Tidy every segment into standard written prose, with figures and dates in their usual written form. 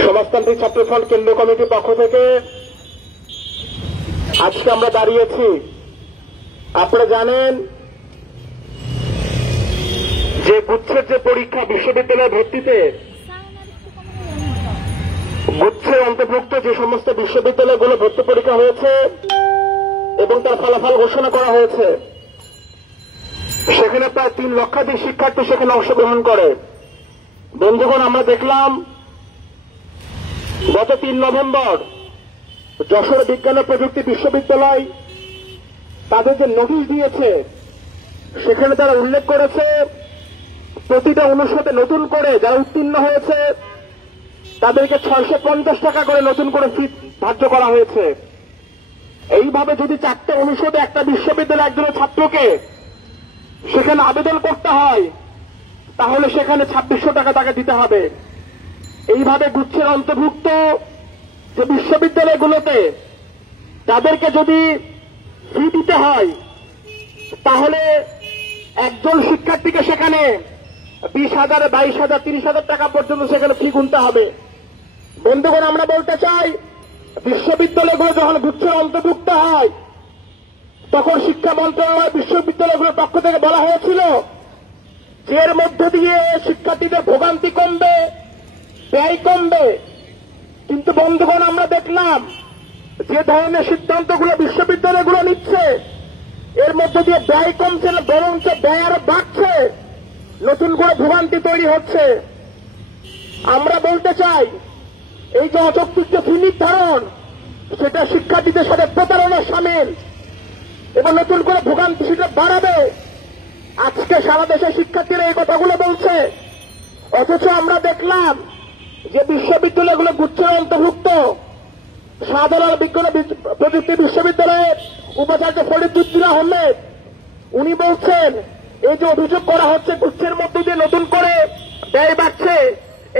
সমাজতান্ত্রিক ছাত্রফ্রন্ট কেন্দ্রীয় কমিটির পক্ষ থেকে আজকে আমরা দাঁড়িয়েছি। আপনারা জানেন যে গুচ্ছের যে পরীক্ষা বিশ্ববিদ্যালয়ে ভর্তিতে গুচ্ছের অন্তর্ভুক্ত যে সমস্ত বিশ্ববিদ্যালয়গুলো ভর্তি পরীক্ষা হয়েছে এবং তার ফলাফল ঘোষণা করা হয়েছে, সেখানে প্রায় 3 লক্ষাধিক শিক্ষার্থী সেখানে অংশগ্রহণ করে। বন্ধুগণ, আমরা দেখলাম গত 3 নভেম্বর যশোর বিজ্ঞান ও প্রযুক্তি বিশ্ববিদ্যালয় তাদের যে নোটিশ দিয়েছে, সেখানে তারা উল্লেখ করেছে প্রতিটা অনুষদে নতুন করে যারা উত্তীর্ণ হয়েছে তাদেরকে 650 টাকা করে নতুন করে ফি ধার্য করা হয়েছে। এইভাবে যদি 4টে অনুষদে একটা বিশ্ববিদ্যালয়ে একজনের ছাত্রকে সেখানে আবেদন করতে হয়, তাহলে সেখানে 2600 টাকা তাকে দিতে হবে। এইভাবে গুচ্ছের অন্তর্ভুক্ত যে বিশ্ববিদ্যালয়গুলোতে তাদেরকে যদি ফি দিতে হয়, তাহলে একজন শিক্ষার্থীকে সেখানে 20,000, 22,000, 30,000 টাকা পর্যন্ত সেখানে ফি গুনতে হবে। বন্ধুগণ, আমরা বলতে চাই, বিশ্ববিদ্যালয়গুলো যখন গুচ্ছের অন্তর্ভুক্ত হয় তখন শিক্ষা মন্ত্রণালয় বিশ্ববিদ্যালয়গুলোর পক্ষ থেকে বলা হয়েছিল যে এর মধ্য দিয়ে শিক্ষার্থীদের ভোগান্তি কমবে, ব্যয় কমবে। কিন্তু বন্ধুগণ, আমরা দেখলাম যে ধরনের সিদ্ধান্তগুলো বিশ্ববিদ্যালয়গুলো নিচ্ছে, এর মধ্য দিয়ে ব্যয় কমছে না, বরঞ্চ ব্যয় আরো বাড়ছে, নতুন করে ভোগান্তি তৈরি হচ্ছে। আমরা বলতে চাই, এই যে অযৌক্তিক যে ফি নির্ধারণ, সেটা শিক্ষার্থীদের সাথে প্রতারণার শামিল এবং নতুন করে ভোগান্তি সেটা বাড়াবে। আজকে সারা দেশে শিক্ষার্থীরা এই কথাগুলো বলছে, অথচ আমরা দেখলাম যে বিশ্ববিদ্যালয়গুলো গুচ্ছের অন্তর্ভুক্ত শাহজালাল বিজ্ঞান ও প্রযুক্তি বিশ্ববিদ্যালয়ের উপাচার্য ফরিদুদ্দিন আহমেদ, উনি বলছেন এই যে অভিযোগ করা হচ্ছে গুচ্ছের মধ্য দিয়ে নতুন করে ব্যয় বাড়ছে,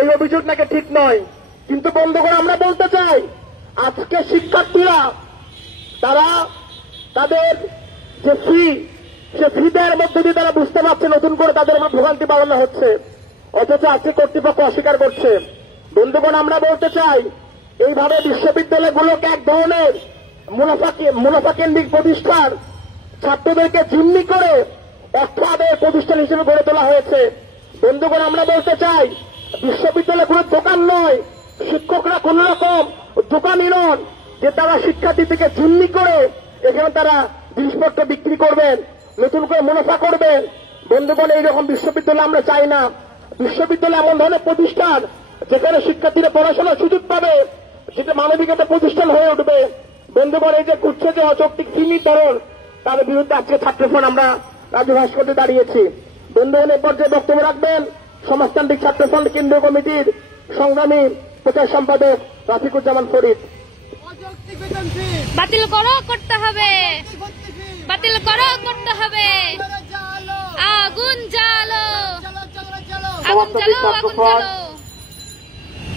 এই অভিযোগ নাকি ঠিক নয়। কিন্তু বন্ধুগণ, আমরা বলতে চাই, আজকে শিক্ষার্থীরা তারা তাদের যে ফি, সে ফি দেওয়ার মধ্যে দিয়ে তারা বুঝতে পারছে নতুন করে তাদের উপর ভোগান্তি বাড়ানো হচ্ছে, অথচ আজকে কর্তৃপক্ষ অস্বীকার করছে। বন্ধুগণ, আমরা বলতে চাই, এইভাবে বিশ্ববিদ্যালয়গুলোকে এক ধরনের মুনাফা কেন্দ্রিক প্রতিষ্ঠান, ছাত্রদেরকে জিম্মি করে অর্থ আদায়ের প্রতিষ্ঠান হিসেবে গড়ে তোলা হয়েছে। বন্ধুগণ, আমরা বলতে চাই, বিশ্ববিদ্যালয়গুলোর দোকান নয়, শিক্ষকরা কোন রকম দোকানি নন যে তারা শিক্ষার্থী থেকে জিম্মি করে এখানে তারা জিনিসপত্র বিক্রি করবেন, নতুন করে মুনাফা করবেন। বন্ধুগণ, এইরকম বিশ্ববিদ্যালয় আমরা চাই না। বিশ্ববিদ্যালয় এমন ধরনের প্রতিষ্ঠান যেখানে শিক্ষার্থীরা পড়াশোনার সুযোগ পাবে, যেটা মানবিকতা প্রতিষ্ঠান হয়ে উঠবে। বন্ধুগণ, এই যে গুচ্ছে যে অযৌক্তিক ফি নির্ধারণ, তার বিরুদ্ধে আজকে ছাত্রফ্রন্ট আমরা রাজু ভাস্কর্যে দাঁড়িয়েছি। বন্ধুগণ, এ পর্যায়ে বক্তব্য রাখবেন সমাজতান্ত্রিক ছাত্রফ্রন্ট কেন্দ্রীয় কমিটির সংগ্রামী প্রচার সম্পাদক রাফিকুজ্জামান ফরিদ। বাতিল করো, করতে হবে, বাতিল করো, করতে হবে, আগুন জ্বালো, আগুন জ্বালো, আগুন জ্বালো।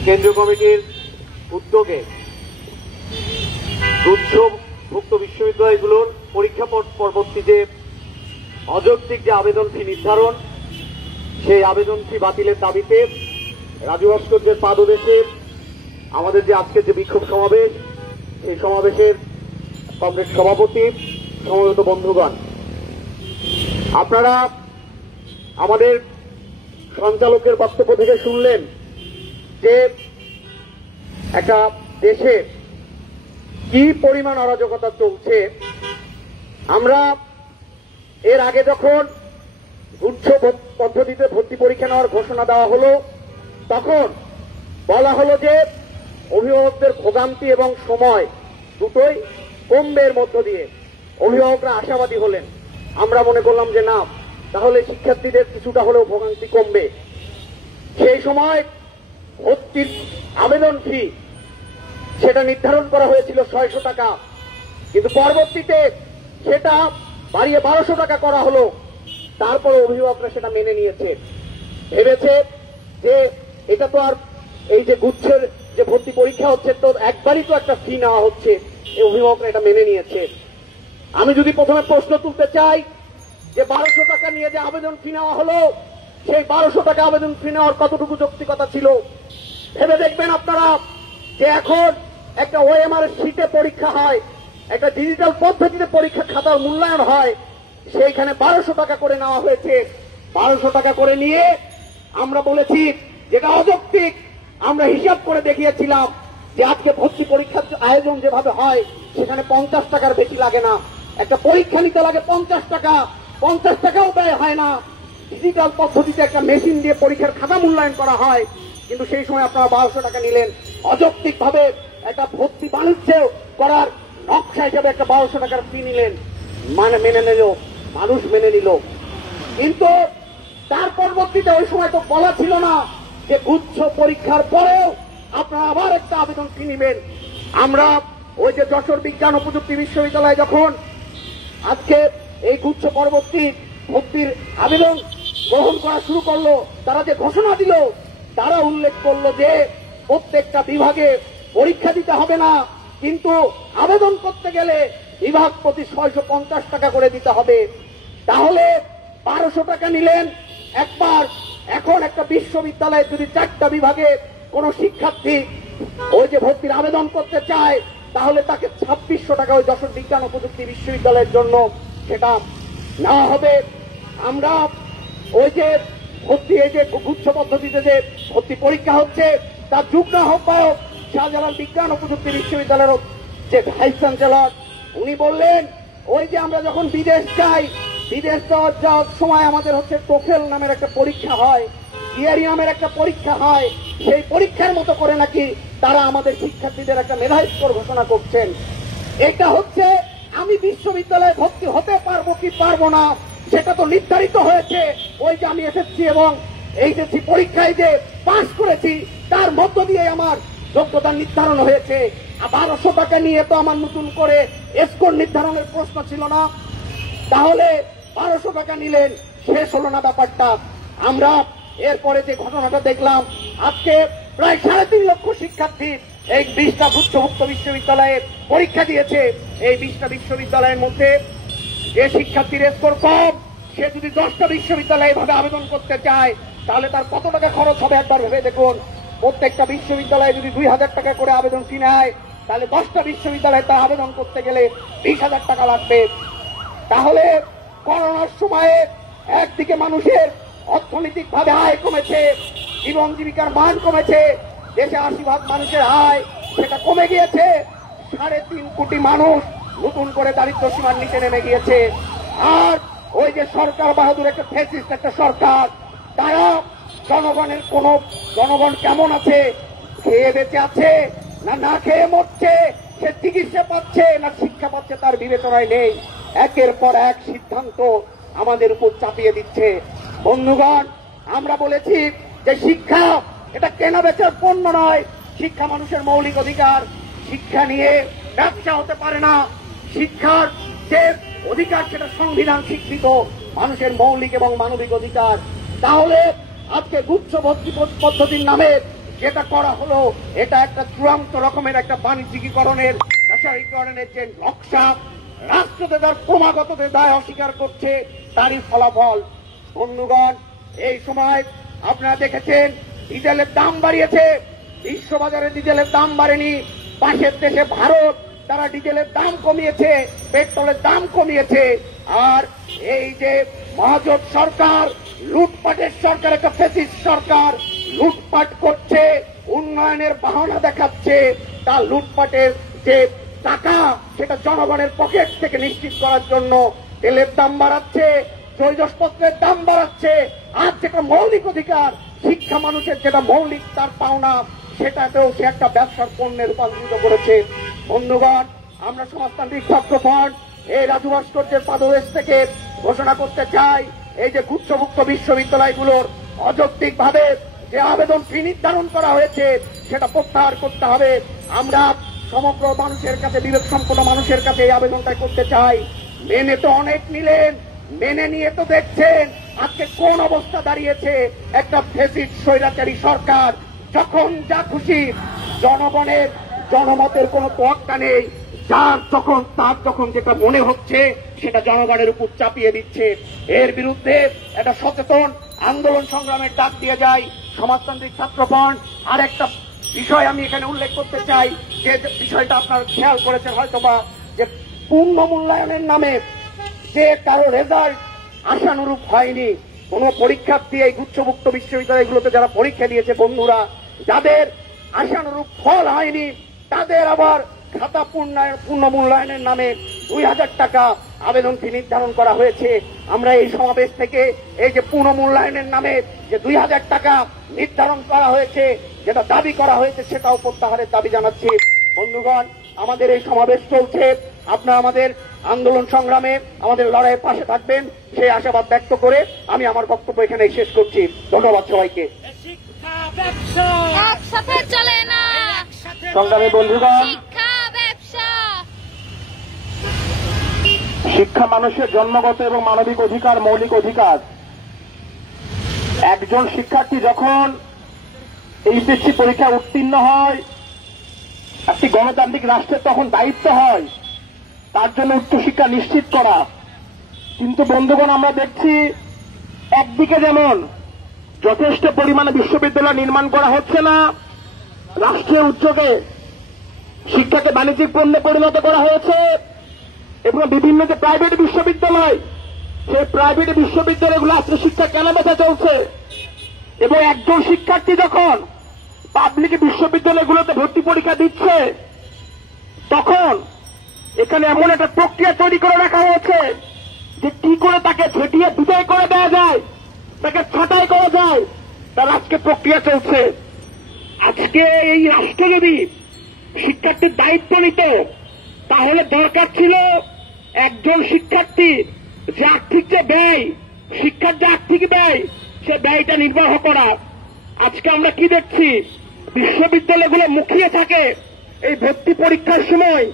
কেন্দ্রীয় কমিটির উদ্যোগে গুচ্ছভুক্ত বিশ্ববিদ্যালয়গুলোর পরীক্ষা পরবর্তী যে অযৌক্তিক যে আবেদন ফি নির্ধারণ, সেই আবেদন ফি বাতিলের দাবিতে রাজু ভাস্কর্যের পাদদেশে আমাদের যে আজকের যে বিক্ষোভ সমাবেশ, সেই সমাবেশের কংগ্রেস সভাপতি, সমবেত বন্ধুগণ, আপনারা আমাদের সঞ্চালকের বক্তব্য থেকে শুনলেন যে একটা দেশে কি পরিমাণ অরাজকতা চলছে। আমরা এর আগে যখন গুচ্ছ পদ্ধতিতে ভর্তি পরীক্ষা নেওয়ার ঘোষণা দেওয়া হলো, তখন বলা হলো যে অভিভাবকদের ভোগান্তি এবং সময় দুটোই কমবে এর মধ্য দিয়ে। অভিভাবকরা আশাবাদী হলেন। আমরা মনে করলাম যে না, তাহলে শিক্ষার্থীদের কিছুটা হলেও ভোগান্তি কমবে। সেই সময় ভর্তির আবেদন ফি সেটা নির্ধারণ করা হয়েছিল 600 টাকা, কিন্তু পরবর্তীতে সেটা বাড়িয়ে 1200 টাকা করা হলো। তারপরে অভিভাবকরা সেটা মেনে নিয়েছে, ভেবেছে যে এটা তো আর এই যে গুচ্ছের যে ভর্তি পরীক্ষা হচ্ছে, তো একবারই তো একটা ফি নেওয়া হচ্ছে, এই অভিভাবকরা এটা মেনে নিয়েছে। আমি যদি প্রথমে প্রশ্ন তুলতে চাই যে 1200 টাকা নিয়ে যে আবেদন ফি নেওয়া হলো, সেই 1200 টাকা আবেদন ফি নেওয়ার কতটুকু যৌক্তিকতা ছিল? ভেবে দেখবেন আপনারা যে এখন একটা ওএমআর শীটে পরীক্ষা হয়, একটা ডিজিটাল পদ্ধতিতে পরীক্ষা খাতার মূল্যায়ন হয়, সেইখানে 1200 টাকা করে নেওয়া হয়েছে। 1200 টাকা করে নিয়ে আমরা বলেছি যেটা অযৌক্তিক। আমরা হিসাব করে দেখিয়েছিলাম যে আজকে ভর্তি পরীক্ষার আয়োজন যেভাবে হয় সেখানে 50 টাকার বেশি লাগে না। একটা পরীক্ষা নিতে লাগে 50 টাকা, 50 টাকাও ব্যয় হয় না। ডিজিটাল পদ্ধতিতে একটা মেশিন দিয়ে পরীক্ষার খাতা মূল্যায়ন করা হয়, কিন্তু সেই সময় আপনারা 1200 টাকা নিলেন। অযৌক্তিক ভাবে একটা ভর্তি বাণিজ্য করার নকশা হিসেবে একটা 1200 টাকার ফি নিলেন, মানে মেনে নিল, মানুষ মেনে নিল। কিন্তু তার পরবর্তীতে ওই সময় তো বলা ছিল না যে গুচ্ছ পরীক্ষার পরেও আপনারা আবার একটা আবেদন ফি নেবেন। আমরা ওই যে যশোর বিজ্ঞান ও প্রযুক্তি বিশ্ববিদ্যালয় যখন আজকে এই গুচ্ছ পরবর্তী ভর্তির আবেদন গ্রহণ করা শুরু করলো, তারা যে ঘোষণা দিল, তারা উল্লেখ করলো যে প্রত্যেকটা বিভাগে পরীক্ষা দিতে হবে না, কিন্তু আবেদন করতে গেলে বিভাগ প্রতি 650 টাকা করে দিতে হবে। তাহলে 1200 টাকা নিলেন একবার। এখন একটা বিশ্ববিদ্যালয়ে যদি 4টা বিভাগে কোন শিক্ষার্থী ওই যে ভর্তির আবেদন করতে চায়, তাহলে তাকে 2600 টাকা ওই যশোর বিজ্ঞান ও প্রযুক্তি বিশ্ববিদ্যালয়ের জন্য সেটা নেওয়া হবে। আমরা ওই যে ভর্তি, এই যে গুচ্ছ পদ্ধতিতে যে ভর্তি পরীক্ষা হচ্ছে, তার যুগ্ম আহ্বায়ক শাহজালাল বিজ্ঞান ও প্রযুক্তি বিশ্ববিদ্যালয়ের যে ভাইস চ্যান্সেলর, উনি বললেন ওই যে আমরা যখন বিদেশ যাই, বিদেশ যাওয়ার সময় আমাদের হচ্ছে টোফেল নামের একটা পরীক্ষা হয়, জিআরই নামের একটা পরীক্ষা হয়, সেই পরীক্ষার মতো করে নাকি তারা আমাদের শিক্ষার্থীদের একটা মেধা স্কোর ঘোষণা করছেন। এটা হচ্ছে আমি বিশ্ববিদ্যালয়ে ভর্তি হতে পারবো কি পারবো না সেটা তো নির্ধারিত হয়েছে ওই যে আমি এসএসসি এবং এইচএসসি পরীক্ষায় যে পাশ করেছি তার মধ্য দিয়ে আমার যোগ্যতা নির্ধারণ হয়েছে। 1200 টাকা নিয়ে তো আমার নতুন করে স্কোর নির্ধারণের প্রশ্ন ছিল না। তাহলে 1200 টাকা নিলেন, শেষ হলো না ব্যাপারটা। আমরা এরপরে যে ঘটনাটা দেখলাম, আজকে প্রায় 3.5 লক্ষ শিক্ষার্থী এই 20টা গুচ্ছভুক্ত বিশ্ববিদ্যালয়ে পরীক্ষা দিয়েছে। এই 20টা বিশ্ববিদ্যালয়ের মধ্যে যে শিক্ষার্থীর স্কোর কম, সে যদি 10টা বিশ্ববিদ্যালয়ে এভাবে আবেদন করতে চায়, তাহলে তার কত টাকা খরচ হবে একবার ভেবে দেখুন। প্রত্যেকটা বিশ্ববিদ্যালয়ে যদি 2000 টাকা করে আবেদন ফি নেয়, তাহলে 10টা বিশ্ববিদ্যালয়ে তা আবেদন করতে গেলে 20,000 টাকা লাগবে। তাহলে করোনার সময়ে একদিকে মানুষের অর্থনৈতিকভাবে আয় কমেছে, জীবন জীবিকার মান কমেছে, দেশে 80% মানুষের আয় সেটা কমে গিয়েছে। 3.5 কোটি মানুষ নতুন করে দারিদ্র্য সীমার নিচে নেমে গিয়েছে। আর ওই যে সরকার বাহাদুর একটা ফ্যাসিস্ট একটা সরকার, তারা জনগণ কেমন আছে, খেয়ে বেঁচে আছে না না খেয়ে মরছে, সে চিকিৎসা পাচ্ছে না শিক্ষা পাচ্ছে, তার বিবেচনায় নেই। একের পর এক সিদ্ধান্ত আমাদের উপর চাপিয়ে দিচ্ছে। বন্ধুগণ, আমরা বলেছি যে শিক্ষা এটা কেনা বেচার পণ্য নয়, শিক্ষা মানুষের মৌলিক অধিকার। শিক্ষা নিয়ে ব্যবসা হতে পারে না। শিক্ষার যে অধিকার সেটা সংবিধান স্বীকৃত মানুষের মৌলিক এবং মানবিক অধিকার। তাহলে আজকে গুচ্ছ ভর্তি পদ্ধতির নামে যেটা করা হলো, এটা একটা চূড়ান্ত রকমের একটা বাণিজ্যিকীকরণের, ব্যবসায়ীকরণের যে নকশা, রাষ্ট্রতে তার ক্রমাগত দায় অস্বীকার করছে, তারই ফলাফল। বন্ধুগণ, এই সময় আপনারা দেখেছেন ডিজেলের দাম বাড়িয়েছে। বিশ্ববাজারে ডিজেলের দাম বাড়েনি। পাশের দেশে ভারত, তারা ডিজেলের দাম কমিয়েছে, পেট্রোলের দাম কমিয়েছে। আর এই যে মহাজোট সরকার, লুটপাটের সরকার, একটা ফ্যাসিস্ট সরকার লুটপাট করছে, উন্নয়নের বাহানা দেখাচ্ছে। তার লুটপাটের যে টাকা সেটা জনগণের পকেট থেকে নিশ্চিত করার জন্য তেলের দাম বাড়াচ্ছে, জৈবপত্রের দাম বাড়াচ্ছে। আর যেটা মৌলিক অধিকার, শিক্ষা মানুষের যেটা মৌলিক তার পাওনা, সেটাতেও সে একটা ব্যবসার পণ্যে রূপান্তরিত করেছে। বন্ধুগণ, আমরা সমাজতান্ত্রিক ছাত্র ফ্রন্ট এই রাজু ভাস্কর্যের পাদদেশ থেকে ঘোষণা করতে চাই, এই যে গুচ্ছভুক্ত বিশ্ববিদ্যালয়গুলোর অযৌক্তিকভাবে যে আবেদন ফি নির্ধারণ করা হয়েছে সেটা প্রত্যাহার করতে হবে। আমরা সমগ্র মানুষের কাছে, বিবেক সম্পন্ন মানুষের কাছে এই আবেদনটা করতে চাই। মেনে তো অনেক নিলেন, মেনে নিয়ে তো দেখছেন আজকে কোন অবস্থা দাঁড়িয়েছে। একটা ফ্যাসিস্ট স্বৈরাচারী সরকার যখন যা খুশি, জনমতের কোনো তোয়াক্কা নেই, তার যখন যেটা মনে হচ্ছে সেটা জনগণের উপর চাপিয়ে দিচ্ছে। এর বিরুদ্ধে একটা সচেতন আন্দোলন সংগ্রামের ডাক দিয়ে যায় সমাজতান্ত্রিক ছাত্র ফ্রন্ট। আর একটা বিষয় আমি এখানে উল্লেখ করতে চাই, যে বিষয়টা আপনারা খেয়াল করেছেন হয়তোবা, যে পূর্ণ মূল্যায়নের নামে যে কারো রেজাল্ট আশানুরূপ হয়নি, কোন পরীক্ষার্থী এই গুচ্ছভুক্ত বিশ্ববিদ্যালয়গুলোতে যারা পরীক্ষা দিয়েছে বন্ধুরা, যাদের আশানুরূপ ফল হয়নি, তাদের আবার খাতা পূর্ণ মূল্যায়নের নামে 2000 টাকা আবেদন ফি নির্ধারণ করা হয়েছে। আমরা এই সমাবেশ থেকে এই যে পূর্ণ মূল্যায়নের নামে যে 2000 টাকা নির্ধারণ করা হয়েছে, যেটা দাবি করা হয়েছে, সেটাও প্রত্যাহারের দাবি জানাচ্ছি। বন্ধুগণ, আমাদের এই সমাবেশ চলছে, আপনারা আমাদের আন্দোলন সংগ্রামে আমাদের লড়াইয়ের পাশে থাকবেন, সেই আশাবাদ ব্যক্ত করে আমি আমার বক্তব্য এখানে শেষ করছি। ধন্যবাদ সবাইকে। একসাথে চলে না, সংগ্রামী বন্ধুগণ, শিক্ষা ব্যবসা। শিক্ষা মানুষের জন্মগত এবং মানবিক অধিকার, মৌলিক অধিকার। একজন শিক্ষার্থী যখন এইচএসসি পরীক্ষা উত্তীর্ণ হয়, একটি গণতান্ত্রিক রাষ্ট্রের তখন দায়িত্ব হয় তার জন্য উচ্চশিক্ষা নিশ্চিত করা। কিন্তু বন্ধুগণ, আমরা দেখছি একদিকে যেমন যথেষ্ট পরিমাণে বিশ্ববিদ্যালয় নির্মাণ করা হচ্ছে না, রাষ্ট্রীয় উদ্যোগে শিক্ষাকে বাণিজ্যিক পণ্যে পরিণত করা হয়েছে, এবং বিভিন্ন যে প্রাইভেট বিশ্ববিদ্যালয়, সেই প্রাইভেট বিশ্ববিদ্যালয়গুলো আজকে শিক্ষা কেনাবেচা চলছে। এবং একজন শিক্ষার্থী যখন পাবলিক বিশ্ববিদ্যালয়গুলোতে ভর্তি পরীক্ষা দিচ্ছে, তখন এখানে এমন একটা প্রক্রিয়া তৈরি করে রাখা হয়েছে যে কি করে তাকে ঝেঁটিয়ে বিদায় করে দেওয়া যায়, তাকে ছাঁটাই করা যায়, তার আজকে প্রক্রিয়া চলছে। আজকে এই রাষ্ট্র যদি শিক্ষার্থীর দায়িত্ব নিত, তাহলে দরকার ছিল একজন শিক্ষার্থীর যে আর্থিক যে ব্যয়, শিক্ষার যে আর্থিক ব্যয়, সে ব্যয়টা নির্বাহ করা। আজকে আমরা কি দেখছি, বিশ্ববিদ্যালয়গুলো মুখিয়ে থাকে এই ভর্তি পরীক্ষার সময়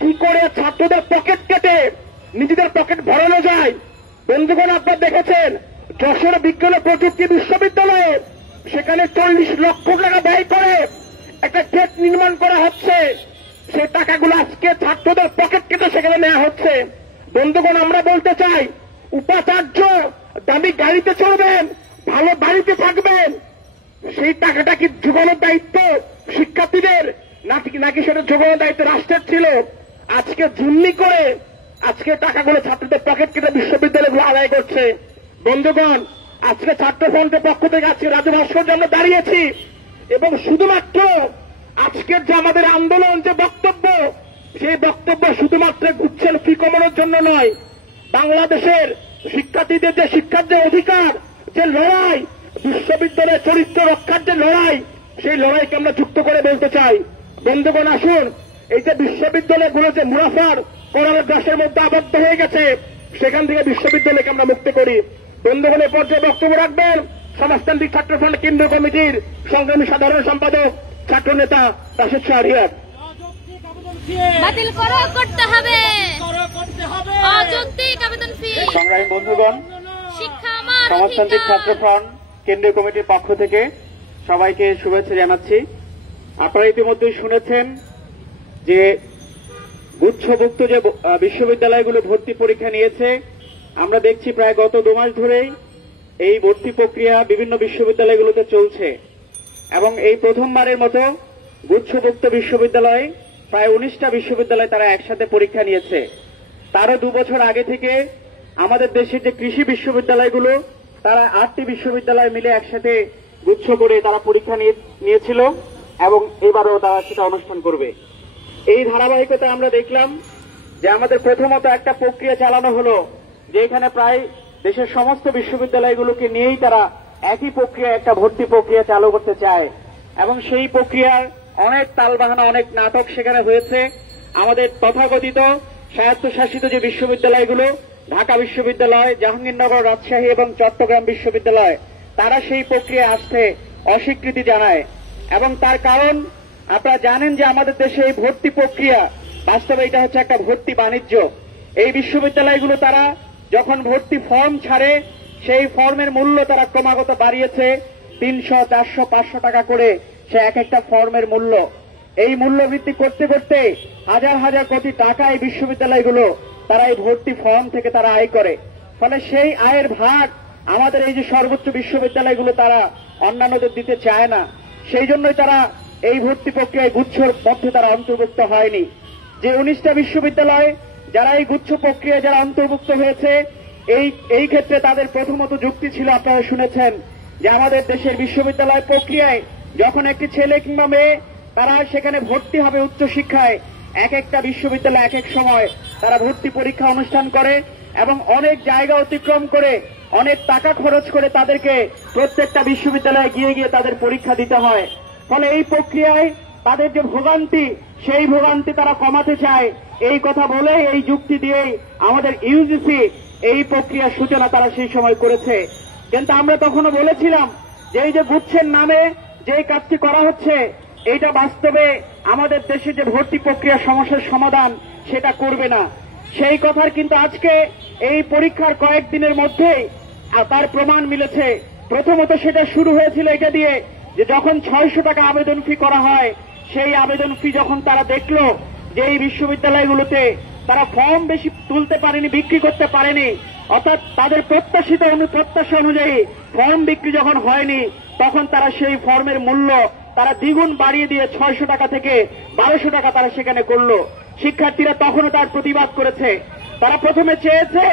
কি করে ছাত্রদের পকেট কেটে নিজেদের পকেট ভরানো যায়। বন্ধুগণ, আপনারা দেখেছেন যশোর বিজ্ঞান ও প্রযুক্তি বিশ্ববিদ্যালয়ে সেখানে 40 লক্ষ টাকা ব্যয় করে একটা গেট নির্মাণ করা হচ্ছে, সেই টাকাগুলো আজকে ছাত্রদের পকেট কেটে সেখানে নেওয়া হচ্ছে। বন্ধুগণ, আমরা বলতে চাই, উপাচার্য দামি গাড়িতে চলবেন, ভালো বাড়িতে থাকবেন, সেই টাকাটা কি যোগানোর দায়িত্ব শিক্ষার্থীদের নাকি সেটা যোগানোর দায়িত্ব রাষ্ট্রের ছিল? আজকে জুম্মি করে আজকে টাকাগুলো ছাত্রদের পকেট কেটে বিশ্ববিদ্যালয়গুলো আদায় করছে। বন্ধুগণ, আজকে ছাত্রফ্রন্টের পক্ষ থেকে আজকে রাজু ভাস্কর্যে আমরা দাঁড়িয়েছি, এবং শুধুমাত্র আজকের যে আমাদের আন্দোলন, যে বক্তব্য, সেই বক্তব্য শুধুমাত্র গুচ্ছের ফি কমানোর জন্য নয়, বাংলাদেশের শিক্ষার্থীদের যে শিক্ষার যে অধিকার, যে লড়াই, বিশ্ববিদ্যালয়ের চরিত্র রক্ষার যে লড়াই, সেই লড়াইকে আমরা যুক্ত করে বলতে চাই। বন্ধুগণ, আসুন এই যে বিশ্ববিদ্যালয়গুলো যে মুনাফার করার গ্রাসের মধ্যে আবদ্ধ হয়ে গেছে, সেখান থেকে বিশ্ববিদ্যালয়কে আমরা মুক্ত করি। বন্ধুগণ, এ পর্যায়ে বক্তব্য রাখবেন সমাজতান্ত্রিক ছাত্রফ্রন্ট কেন্দ্রীয় কমিটির সংগ্রামী সাধারণ সম্পাদক ছাত্র নেতা রাশেদ শাহরিয়ার। বাতিল করো, করতে হবে অযৌক্তিক আবেদন ফি। সংগ্রামী বন্ধুগণ, শিক্ষা আমার সমাজতান্ত্রিক ছাত্রফ্রন্ট কেন্দ্রীয় কমিটির পক্ষ থেকে সবাইকে শুভেচ্ছা জানাচ্ছি। আপনারা ইতিমধ্যেই শুনেছেন যে গুচ্ছভুক্ত যে বিশ্ববিদ্যালয়গুলো ভর্তি পরীক্ষা নিয়েছে, আমরা দেখছি প্রায় গত 2 মাস ধরেই এই ভর্তি প্রক্রিয়া বিভিন্ন বিশ্ববিদ্যালয়গুলোতে চলছে, এবং এই প্রথমবারের মতো গুচ্ছভুক্ত বিশ্ববিদ্যালয় প্রায় 19টা বিশ্ববিদ্যালয় তারা একসাথে পরীক্ষা নিয়েছে। তারও 2 বছর আগে থেকে আমাদের দেশের যে কৃষি বিশ্ববিদ্যালয়গুলো, তারা 8টি বিশ্ববিদ্যালয় মিলে একসাথে গুচ্ছ করে তারা পরীক্ষা নিয়েছিল, এবং এবারও তারা সেটা অনুষ্ঠান করবে। এই ধারাবাহিকতায় আমরা দেখলাম যে আমাদের প্রথমত একটা প্রক্রিয়া চালানো হলো, যে এখানে প্রায় দেশের সমস্ত বিশ্ববিদ্যালয়গুলোকে নিয়েই তারা একই প্রক্রিয়া, একটা ভর্তি প্রক্রিয়া চালু করতে চায়, এবং সেই প্রক্রিয়ার অনেক তালবাহানা, অনেক নাটক সেখানে হয়েছে। আমাদের তথাকথিত স্বায়ত্তশাসিত যে বিশ্ববিদ্যালয়গুলো, ঢাকা বিশ্ববিদ্যালয়, জাহাঙ্গীরনগর, রাজশাহী এবং চট্টগ্রাম বিশ্ববিদ্যালয়, তারা সেই প্রক্রিয়ায় আসতে অস্বীকৃতি জানায়। এবং তার কারণ আপনারা জানেন যে আমাদের দেশে এই ভর্তি প্রক্রিয়া বাস্তবে এটা হচ্ছে একটা ভর্তি বাণিজ্য। এই বিশ্ববিদ্যালয়গুলো তারা যখন ভর্তি ফর্ম ছাড়ে, সেই ফর্মের মূল্য তারা ক্রমাগত বাড়িয়েছে 300, 400, 500 টাকা করে সে এক একটা ফর্মের মূল্য। এই মূল্য বৃদ্ধি করতে করতে হাজার হাজার কোটি টাকা এই বিশ্ববিদ্যালয়গুলো তারা এই ভর্তি ফর্ম থেকে তারা আয় করে। ফলে সেই আয়ের ভাগ আমাদের এই যে সর্বোচ্চ বিশ্ববিদ্যালয়গুলো তারা অন্যান্যদের দিতে চায় না। সেই জন্যই তারা এই ভর্তি প্রক্রিয়ায় গুচ্ছর মধ্যে তারা অন্তর্ভুক্ত হয়নি। যে 19টা বিশ্ববিদ্যালয় যারা এই গুচ্ছ প্রক্রিয়ায় যারা অন্তর্ভুক্ত হয়েছে, এই ক্ষেত্রে তাদের প্রথমত যুক্তি ছিল, আপনারা শুনেছেন, যে আমাদের দেশের বিশ্ববিদ্যালয় প্রক্রিয়ায় যখন একটি ছেলে কিংবা মেয়ে তারা সেখানে ভর্তি হবে উচ্চশিক্ষায়, এক একটা বিশ্ববিদ্যালয় এক এক সময় তারা ভর্তি পরীক্ষা অনুষ্ঠান করে এবং অনেক জায়গা অতিক্রম করে অনেক টাকা খরচ করে তাদেরকে প্রত্যেকটা বিশ্ববিদ্যালয়ে গিয়ে গিয়ে তাদের পরীক্ষা দিতে হয়। ফলে এই প্রক্রিয়ায় তাদের যে ভোগান্তি, সেই ভোগান্তি তারা কমাতে চায়। এই কথা বলে, এই যুক্তি দিয়েই আমাদের ইউজিসি এই প্রক্রিয়ার সূচনা তারা সেই সময় করেছে। কিন্তু আমরা তখনও বলেছিলাম যে এই যে গুচ্ছের নামে যে কাজটি করা হচ্ছে, এইটা বাস্তবে আমাদের দেশে যে ভর্তি প্রক্রিয়া সমস্যার সমাধান সেটা করবে না। সেই কথার কিন্তু আজকে এই পরীক্ষার কয়েকদিনের মধ্যেই তার প্রমাণ মিলেছে। প্রথমত সেটা শুরু হয়েছিল এটা দিয়ে যে যখন 600 টাকা আবেদন ফি করা হয়, সেই আবেদন ফি যখন তারা দেখলো যে এই বিশ্ববিদ্যালয়গুলোতে তারা ফর্ম বেশি তুলতে পারেনি, বিক্রি করতে পারেনি, অর্থাৎ তাদের প্রত্যাশা অনুযায়ী ফর্ম বিক্রি যখন হয়নি, তখন তারা সেই ফর্মের মূল্য তারা দ্বিগুণ বাড়িয়ে দিয়ে 600 টাকা থেকে 1200 টাকা তারা সেখানে করলো। শিক্ষার্থীরা তখনও তার প্রতিবাদ করেছে। তারা প্রথমে চেয়েছে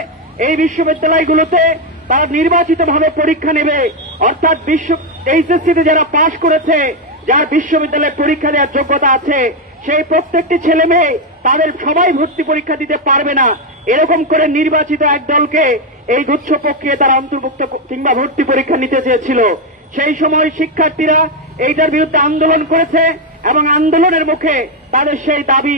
এই বিশ্ববিদ্যালয়গুলোতে তারা নির্বাচিতভাবে পরীক্ষা নেবে, অর্থাৎ এইচএসসিতে যারা পাশ করেছে, যার বিশ্ববিদ্যালয়ে পরীক্ষা দেওয়ার যোগ্যতা আছে, সেই প্রত্যেকটি ছেলে মেয়ে তাদের সবাই ভর্তি পরীক্ষা দিতে পারবে না, এরকম করে নির্বাচিত এক দলকে এই গুচ্ছ প্রক্রিয়ায় তারা অন্তর্ভুক্ত কিংবা ভর্তি পরীক্ষা নিতে চেয়েছিল। সেই সময় শিক্ষার্থীরা এইটার বিরুদ্ধে আন্দোলন করেছে এবং আন্দোলনের মুখে তাদের সেই দাবি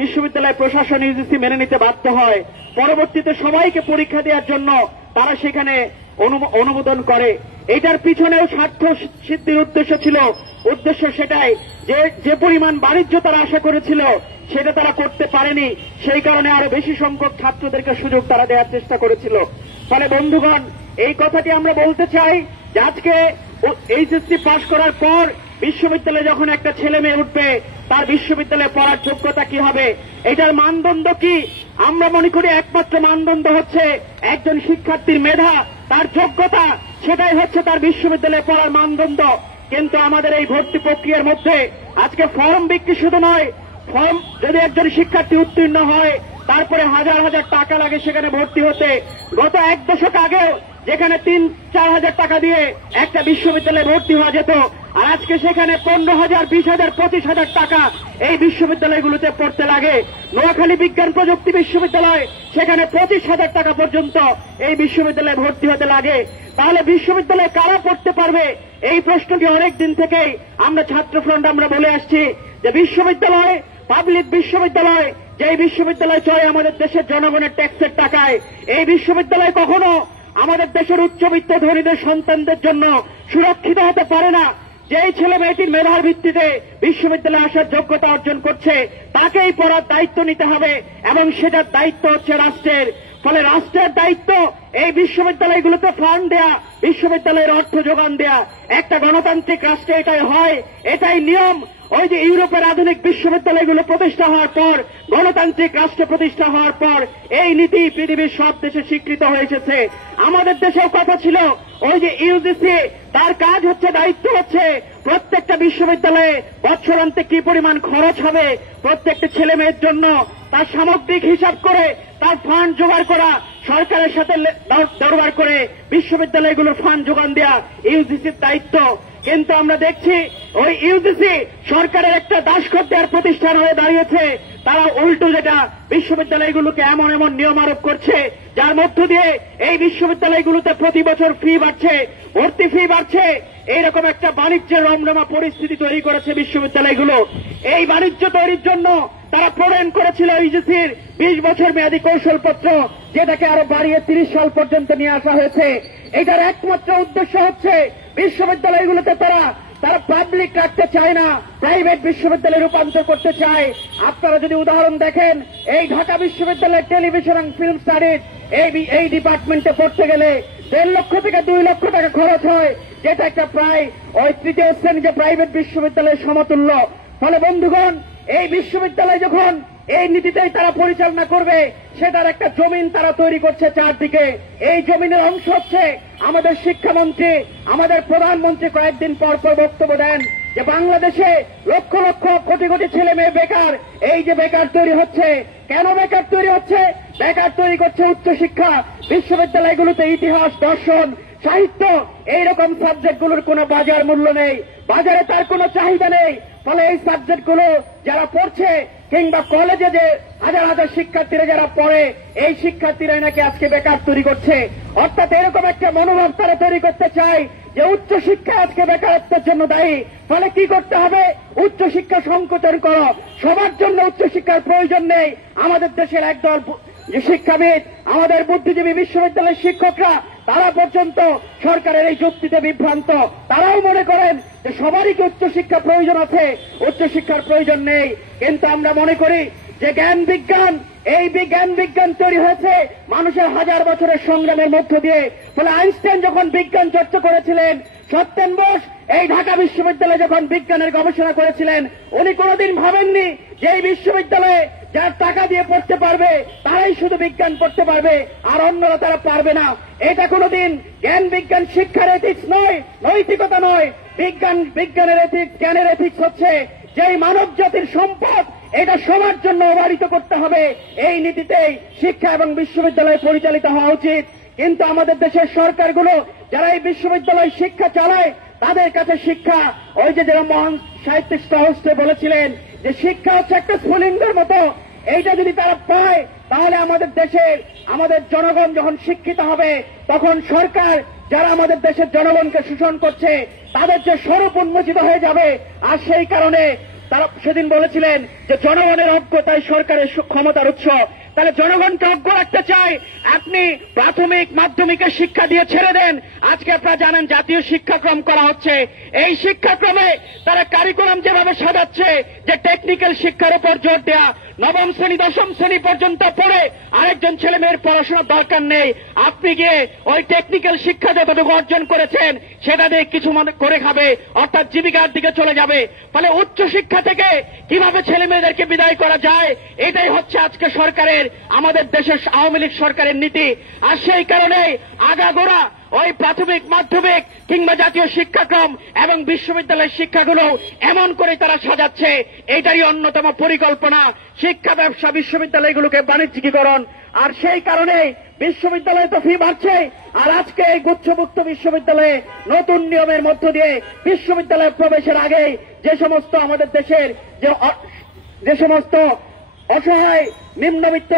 বিশ্ববিদ্যালয় প্রশাসন ইউজিসি মেনে নিতে বাধ্য হয়। পরবর্তীতে সবাইকে পরীক্ষা দেওয়ার জন্য তারা সেখানে অনুমোদন করে। এটার পিছনেও স্বার্থ সিদ্ধির উদ্দেশ্য সেটাই যে পরিমাণ বাণিজ্য তারা আশা করেছিল সেটা তারা করতে পারেনি, সেই কারণে আরো বেশি সংখ্যক ছাত্রদেরকে সুযোগ তারা দেওয়ার চেষ্টা করেছিল। ফলে বন্ধুগণ, এই কথাটি আমরা বলতে চাই যে আজকে এইচএসসি পাশ করার পর বিশ্ববিদ্যালয়ে যখন একটা ছেলে মেয়ে উঠবে, তার বিশ্ববিদ্যালয়ে পড়ার যোগ্যতা কি হবে, এটার মানদণ্ড কি? আমরা মনে করি একমাত্র মানদণ্ড হচ্ছে একজন শিক্ষার্থীর মেধা, তার যোগ্যতা, সেটাই হচ্ছে তার বিশ্ববিদ্যালয়ে পড়ার মানদণ্ড। কিন্তু আমাদের এই ভর্তি প্রক্রিয়ার মধ্যে আজকে ফর্ম বিক্রি শুধু নয়, ফর্ম যদি একজন শিক্ষার্থী উত্তীর্ণ হয় তারপরে হাজার হাজার টাকা লাগে সেখানে ভর্তি হতে। গত 1 দশক আগেও যেখানে 3-4 হাজার টাকা দিয়ে একটা বিশ্ববিদ্যালয়ে ভর্তি হওয়া যেত, আর আজকে সেখানে 15,000, 20,000, 25,000 টাকা এই বিশ্ববিদ্যালয়গুলোতে পড়তে লাগে। নোয়াখালী বিজ্ঞান প্রযুক্তি বিশ্ববিদ্যালয়, সেখানে 25,000 টাকা পর্যন্ত এই বিশ্ববিদ্যালয়ে ভর্তি হতে লাগে। তাহলে বিশ্ববিদ্যালয়ে কারা পড়তে পারবে? এই প্রশ্নটি অনেক দিন থেকেই আমরা ছাত্রফ্রন্ট আমরা বলে আসছি যে বিশ্ববিদ্যালয়, পাবলিক বিশ্ববিদ্যালয়, যে বিশ্ববিদ্যালয় চলে আমাদের দেশের জনগণের ট্যাক্সের টাকায়, এই বিশ্ববিদ্যালয় কখনো আমাদের দেশের উচ্চবিত্ত ধনীদের সন্তানদের জন্য সুরক্ষিত হতে পারে না। যেই ছেলে মেয়েটির মেধার ভিত্তিতে বিশ্ববিদ্যালয়ে আসার যোগ্যতা অর্জন করছে, তাকেই পড়ার দায়িত্ব নিতে হবে এবং সেটার দায়িত্ব হচ্ছে রাষ্ট্রের। ফলে রাষ্ট্রের দায়িত্ব এই বিশ্ববিদ্যালয়গুলোতে ফান্ড দেয়া, বিশ্ববিদ্যালয়ের অর্থ যোগান দেয়া। একটা গণতান্ত্রিক রাষ্ট্রে এটাই হয়, এটাই নিয়ম। ওই যে ইউরোপের আধুনিক বিশ্ববিদ্যালয়গুলো প্রতিষ্ঠা হওয়ার পর, গণতান্ত্রিক রাষ্ট্র প্রতিষ্ঠা হওয়ার পর এই নীতি পৃথিবীর সব দেশে স্বীকৃত হয়ে এসেছে। আমাদের দেশেও কথা ছিল, ওই যে ইউজিসি, তার কাজ হচ্ছে, দায়িত্ব হচ্ছে প্রত্যেকটা বিশ্ববিদ্যালয়ে বছরান্তে কি পরিমাণ খরচ হবে প্রত্যেকটা ছেলে মেয়ের জন্য, তার সামগ্রিক হিসাব করে তার ফান্ড জোগাড় করা, সরকারের সাথে দরবার করে বিশ্ববিদ্যালয়গুলোর ফান্ড যোগান দেয়া ইউজিসির দায়িত্ব। কিন্তু আমরা দেখছি ওই ইউজিসি সরকারের একটা দাসখদ্দের প্রতিষ্ঠান হয়ে দাঁড়িয়েছে। তারা উল্টো যেটা বিশ্ববিদ্যালয়গুলোকে এমন এমন নিয়ম আরোপ করছে, যার মধ্য দিয়ে এই বিশ্ববিদ্যালয়গুলোতে প্রতি বছর ফি বাড়ছে, ভর্তি ফি বাড়ছে। এইরকম একটা বাণিজ্যের রমরমা পরিস্থিতি তৈরি করেছে বিশ্ববিদ্যালয়গুলো। এই বাণিজ্য তৈরির জন্য তারা প্রণয়ন করেছিল ইউজিসির 20 বছর মেয়াদী কৌশলপত্র, যেটাকে আরো বাড়িয়ে 30 সাল পর্যন্ত নিয়ে আসা হয়েছে। এটার একমাত্র উদ্দেশ্য হচ্ছে বিশ্ববিদ্যালয়গুলোতে তারা পাবলিক রাখতে চায় না, প্রাইভেট বিশ্ববিদ্যালয়ে রূপান্তর করতে চায়। আপনারা যদি উদাহরণ দেখেন, এই ঢাকা বিশ্ববিদ্যালয়ের টেলিভিশন এবং ফিল্ম স্টাডিজ এই ডিপার্টমেন্টে পড়তে গেলে 1.5 লক্ষ থেকে 2 লক্ষ টাকা খরচ হয়, যেটা একটা প্রায় ওই তৃতীয় শ্রেণী যে প্রাইভেট বিশ্ববিদ্যালয়ের সমতুল্য। ফলে বন্ধুগণ, এই বিশ্ববিদ্যালয় যখন এই নীতিতেই তারা পরিচালনা করবে, সেটার একটা জমিন তারা তৈরি করছে চারদিকে। এই জমিনের অংশ হচ্ছে আমাদের শিক্ষামন্ত্রী, আমাদের প্রধানমন্ত্রী কয়েকদিন পর পর বক্তব্য দেন যে বাংলাদেশে লক্ষ লক্ষ কোটি কোটি ছেলে মেয়ে বেকার, এই যে বেকার তৈরি হচ্ছে, কেন বেকার তৈরি হচ্ছে? বেকার তৈরি করছে উচ্চশিক্ষা। বিশ্ববিদ্যালয়গুলোতে ইতিহাস, দর্শন, সাহিত্য এইরকম সাবজেক্টগুলোর কোনো বাজার মূল্য নেই, বাজারে তার কোনো চাহিদা নেই। ফলে এই সাবজেক্টগুলো যারা পড়ছে কিংবা কলেজে যে হাজার হাজার শিক্ষার্থীরা যারা পড়ে, এই শিক্ষার্থীরাই নাকি আজকে বেকার তৈরি করছে। অর্থাৎ এরকম একটা মনোভাব তারা তৈরি করতে চায় যে উচ্চশিক্ষা আজকে বেকারত্বের জন্য দায়ী। ফলে কি করতে হবে? উচ্চশিক্ষা সংকোচন করো। সবার জন্য উচ্চশিক্ষার প্রয়োজন নেই। আমাদের দেশের একদল যে শিক্ষাবিদ, আমাদের বুদ্ধিজীবী বিশ্ববিদ্যালয়ের শিক্ষকরা, তারা পর্যন্ত সরকারের এই যুক্তিতে বিভ্রান্ত। তারাও মনে করেন যে সবারই কি উচ্চশিক্ষা প্রয়োজন আছে, উচ্চশিক্ষার প্রয়োজন নেই। কিন্তু আমরা মনে করি যে জ্ঞান বিজ্ঞান, এই জ্ঞান বিজ্ঞান তৈরি হয়েছে মানুষের হাজার বছরের সংগ্রামের মধ্য দিয়ে। ফলে আইনস্টাইন যখন বিজ্ঞান চর্চা করেছিলেন, সত্যেন বোস এই ঢাকা বিশ্ববিদ্যালয়ে যখন বিজ্ঞানের গবেষণা করেছিলেন, উনি কোনোদিন ভাবেননি যে এই বিশ্ববিদ্যালয়ে যার টাকা দিয়ে পড়তে পারবে তারাই শুধু বিজ্ঞান পড়তে পারবে, আর অন্যরা তারা পারবে না। এটা কোনোদিন জ্ঞান বিজ্ঞান শিক্ষার এথিক্স নয়, নৈতিকতা নয়। বিজ্ঞানের এথিক্স, জ্ঞানের এথিক্স হচ্ছে যেই মানব জাতির সম্পদ, এটা সবার জন্য অবারিত করতে হবে। এই নীতিতেই শিক্ষা এবং বিশ্ববিদ্যালয় পরিচালিত হওয়া উচিত। কিন্তু আমাদের দেশের সরকারগুলো যারা এই বিশ্ববিদ্যালয় শিক্ষা চালায়, তাদের কাছে শিক্ষা, ওই যে যারা মহান সাহিত্যিক স্টহস্টে বলেছিলেন যে শিক্ষা হচ্ছে একটা স্ফুলিঙ্গের মতো, এইটা যদি তারা পায় তাহলে আমাদের দেশের, আমাদের জনগণ যখন শিক্ষিত হবে, তখন সরকার যারা আমাদের দেশের জনগণকে শোষণ করছে তাদের যে স্বরূপ উন্মোচিত হয়ে যাবে। আর সেই কারণে তারা সেদিন বলেছিলেন যে জনগণের অজ্ঞতাই সরকারের ক্ষমতার উৎস। তাহলে জনগণকে অজ্ঞ রাখতে চাই, আপনি প্রাথমিক মাধ্যমিকের শিক্ষা দিয়ে ছেড়ে দেন। আজকে আপনারা জানেন জাতীয় শিক্ষাক্রম করা হচ্ছে। এই শিক্ষাক্রমে তারা কারিকুলাম যেভাবে সাজাচ্ছে যে টেকনিক্যাল শিক্ষার উপর জোর দেয়া, নবম শ্রেণী দশম শ্রেণী পর্যন্ত পড়ে আরেকজন ছেলে মেয়ের পড়াশোনার দরকার নেই। আপনি গিয়ে ওই টেকনিক্যাল শিক্ষা যতটুকু অর্জন করেছেন সেটা দিয়ে কিছু করে খাবে, অর্থাৎ জীবিকার দিকে চলে যাবে। ফলে উচ্চশিক্ষা থেকে কিভাবে ছেলে মেয়েদেরকে বিদায় করা যায়, এটাই হচ্ছে আজকে সরকারের, আমাদের দেশের আওয়ামী লীগ সরকারের নীতি। আর সেই কারণে আগাগোড়া ওই প্রাথমিক মাধ্যমিক কিংবা জাতীয় শিক্ষাক্রম এবং বিশ্ববিদ্যালয়ের শিক্ষাগুলো এমন করে তারা সাজাচ্ছে, এটাই অন্যতম পরিকল্পনা শিক্ষা ব্যবসা, বিশ্ববিদ্যালয়গুলোকে বাণিজ্যিকীকরণ। আর সেই কারণে বিশ্ববিদ্যালয়ে তো ফি বাড়ছে। আর আজকে এই গুচ্ছভুক্ত বিশ্ববিদ্যালয়ে নতুন নিয়মের মধ্য দিয়ে বিশ্ববিদ্যালয়ে প্রবেশের আগে যে সমস্ত আমাদের দেশের যে সমস্ত অসহায় নিম্নবিত্ত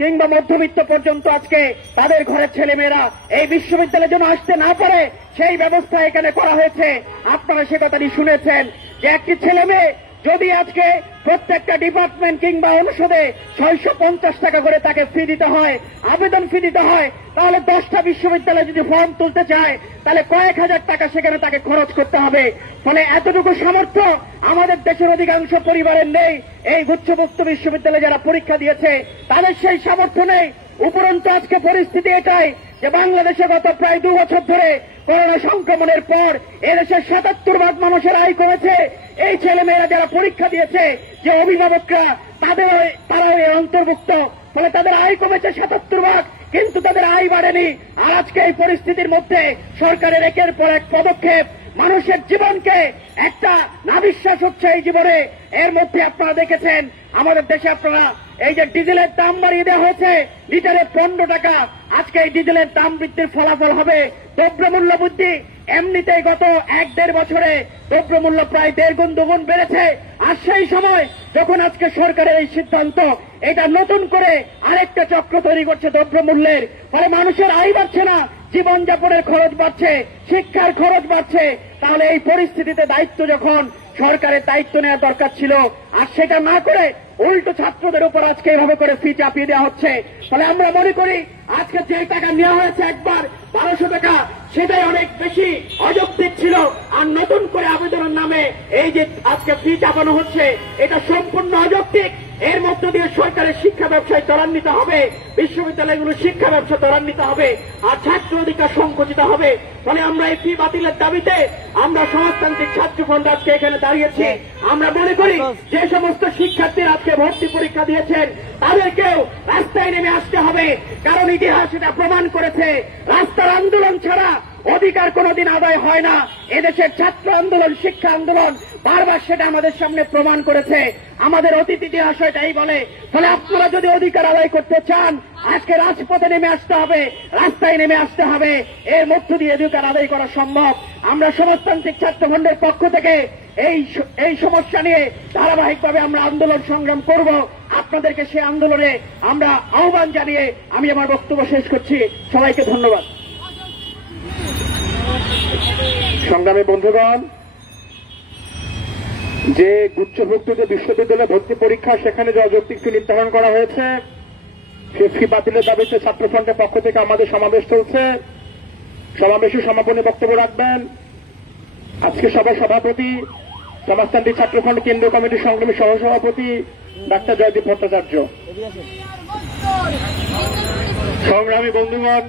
কিংবা মধ্যবিত্ত পর্যন্ত আজকে তাদের ঘরের ছেলেমেয়েরা এই বিশ্ববিদ্যালয়ে যেন আসতে না পারে, সেই ব্যবস্থা এখানে করা হয়েছে। আপনারা সে কথাটি শুনেছেন যে একটি ছেলে মেয়ে যদি আজকে প্রত্যেকটা ডিপার্টমেন্ট কিংবা অনুষদে 650 টাকা করে তাকে ফি দিতে হয়, আবেদন ফি দিতে হয়, তাহলে 10টা বিশ্ববিদ্যালয় যদি ফর্ম তুলতে চায় তাহলে কয়েক হাজার টাকা সেখানে তাকে খরচ করতে হবে। ফলে এতটুকু সামর্থ্য আমাদের দেশের অধিকাংশ পরিবারের নেই। এই গুচ্ছভুক্ত বিশ্ববিদ্যালয়ে যারা পরীক্ষা দিয়েছে তাদের সেই সামর্থ্য নেই। উপরন্তু আজকে পরিস্থিতি এটাই যে বাংলাদেশে গত প্রায় 2 বছর ধরে করোনা সংক্রমণের পর এদেশের 77% মানুষের আয় কমেছে। এই ছেলেমেয়েরা যারা পরীক্ষা দিয়েছে, যে অভিভাবকরা তারাও এর অন্তর্ভুক্ত। ফলে তাদের আয় কমেছে 77%, কিন্তু তাদের আয় বাড়েনি। আর আজকে এই পরিস্থিতির মধ্যে সরকারের একের পর এক পদক্ষেপ মানুষের জীবনকে একটা নাবিশ্বাস হচ্ছে এই জীবনে। এর মধ্যে আপনারা দেখেছেন আমাদের দেশে আপনারা এই যে ডিজেলের দাম বাড়িয়ে দেওয়া হয়েছে লিটারে 15 টাকা। আজকে এই ডিজেলের দাম বৃদ্ধির ফলাফল হবে দ্রব্যমূল্য বৃদ্ধি। এমনিতেই গত 1-1.5 বছরে দ্রব্যমূল্য প্রায় 1.5 গুণ 2 গুণ বেড়েছে। আর সেই সময় যখন আজকে সরকারের এই সিদ্ধান্ত, এটা নতুন করে আরেকটা চক্র তৈরি করছে দ্রব্যমূল্যের। ফলে মানুষের আয় বাড়ছে না, জীবনযাপনের খরচ বাড়ছে, শিক্ষার খরচ বাড়ছে। তাহলে এই পরিস্থিতিতে দায়িত্ব যখন সরকারের দায়িত্ব নেওয়া দরকার ছিল, আর সেটা না করে উল্টো ছাত্রদের উপর আজকে এভাবে করে ফি চাপিয়ে দেওয়া হচ্ছে। ফলে আমরা মনে করি আজকে যে টাকা নেওয়া হয়েছে একবার 1200 টাকা, সেটাই অনেক বেশি অযৌক্তিক ছিল। আর নতুন করে আবেদনের নামে এই যে আজকে ফি চাপানো হচ্ছে, এটা সম্পূর্ণ অযৌক্তিক। এর মধ্য দিয়ে সরকারের শিক্ষা ব্যবসায় ত্বরান্বিত হবে, বিশ্ববিদ্যালয়গুলো শিক্ষা ব্যবসা ত্বরান্বিত হবে, আর ছাত্র অধিকার সংকুচিত হবে। ফলে আমরা এই ফি বাতিলের দাবিতে আমরা সমাজতান্ত্রিক ছাত্র ফ্রন্ট আজকে এখানে দাঁড়িয়েছি। আমরা মনে করি যে সমস্ত শিক্ষার্থীরা আজকে ভর্তি পরীক্ষা দিয়েছেন তাদেরকেও রাস্তায় নেমে আসতে হবে, কারণ ইতিহাস এটা প্রমাণ করেছে রাস্তার আন্দোলন ছাড়া অধিকার কোনোদিন আদায় হয় না। এদেশের ছাত্র আন্দোলন, শিক্ষা আন্দোলন বারবার সেটা আমাদের সামনে প্রমাণ করেছে। আমাদের অতীত ইতিহাস এটাই বলে। ফলে আপনারা যদি অধিকার আদায় করতে চান, আজকে রাজপথে নেমে আসতে হবে, রাস্তায় নেমে আসতে হবে। এর মধ্য দিয়ে অধিকার আদায় করা সম্ভব। আমরা সমাজতান্ত্রিক ছাত্রফ্রন্টের পক্ষ থেকে এই সমস্যা নিয়ে ধারাবাহিকভাবে আমরা আন্দোলন সংগ্রাম করব। আপনাদেরকে সেই আন্দোলনে আমরা আহ্বান জানিয়ে আমি আমার বক্তব্য শেষ করছি। সবাইকে ধন্যবাদ। সংগ্রামী বন্ধুগণ, যে গুচ্ছভুক্ত যে বিশ্ববিদ্যালয় ভর্তি পরীক্ষা, সেখানে যে অযৌক্তিক ফি নির্ধারণ করা হয়েছে, সে ফি বাতিলের দাবিতে ছাত্রফ্রন্টের পক্ষ থেকে আমাদের সমাবেশ চলছে। সমাবেশে সমাপনী বক্তব্য রাখবেন আজকে সভার সভাপতি, সমাজতান্ত্রিক ছাত্রফ্রন্ট কেন্দ্রীয় কমিটির সংগ্রামী সহসভাপতি ডাক্তার জয়দীপ ভট্টাচার্য। সংগ্রামী বন্ধুগণ,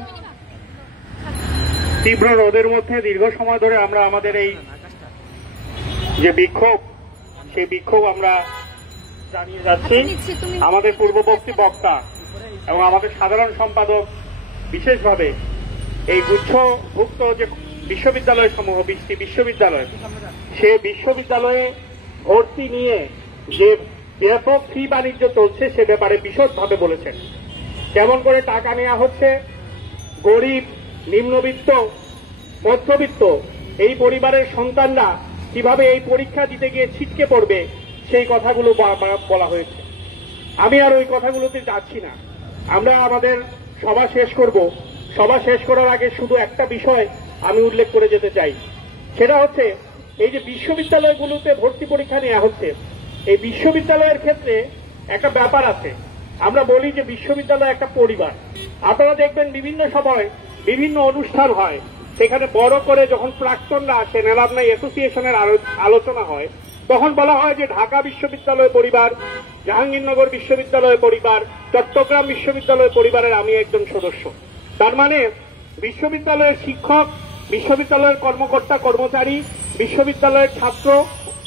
তীব্র রোদের মধ্যে দীর্ঘ সময় ধরে আমরা আমাদের এই যে বিক্ষোভ, সেই বিক্ষোভ আমরা জানিয়ে যাচ্ছি। আমাদের পূর্ববর্তী বক্তা এবং আমাদের সাধারণ সম্পাদক বিশেষভাবে এই গুচ্ছভুক্ত যে বিশ্ববিদ্যালয় সমূহ, 20টি বিশ্ববিদ্যালয়, সে বিশ্ববিদ্যালয়ে ভর্তি নিয়ে যে ব্যাপক ফি বাণিজ্য চলছে সে ব্যাপারে বিশদভাবে বলেছেন। কেমন করে টাকা নেওয়া হচ্ছে, গরিব, নিম্নবিত্ত, মধ্যবিত্ত এই পরিবারের সন্তানরা কিভাবে এই পরীক্ষা দিতে গিয়ে ছিটকে পড়বে, সেই কথাগুলো বলা হয়েছে। আমি আর ওই কথাগুলোতে যাচ্ছি না। আমরা আমাদের সভা শেষ করব। সভা শেষ করার আগে শুধু একটা বিষয় আমি উল্লেখ করে যেতে চাই। সেটা হচ্ছে এই যে বিশ্ববিদ্যালয়গুলোতে ভর্তি পরীক্ষা নেওয়া হচ্ছে, এই বিশ্ববিদ্যালয়ের ক্ষেত্রে একটা ব্যাপার আছে। আমরা বলি যে বিশ্ববিদ্যালয় একটা পরিবার। আপনারা দেখবেন বিভিন্ন সময় বিভিন্ন অনুষ্ঠান হয়, সেখানে বড় করে যখন প্রাক্তনরা আসেন, অ্যালামনাই অ্যাসোসিয়েশনের আলোচনা হয়, তখন বলা হয় যে ঢাকা বিশ্ববিদ্যালয় পরিবার, জাহাঙ্গীরনগর বিশ্ববিদ্যালয় পরিবার, চট্টগ্রাম বিশ্ববিদ্যালয় পরিবারের আমি একজন সদস্য। তার মানে বিশ্ববিদ্যালয়ের শিক্ষক, বিশ্ববিদ্যালয়ের কর্মকর্তা কর্মচারী, বিশ্ববিদ্যালয়ের ছাত্র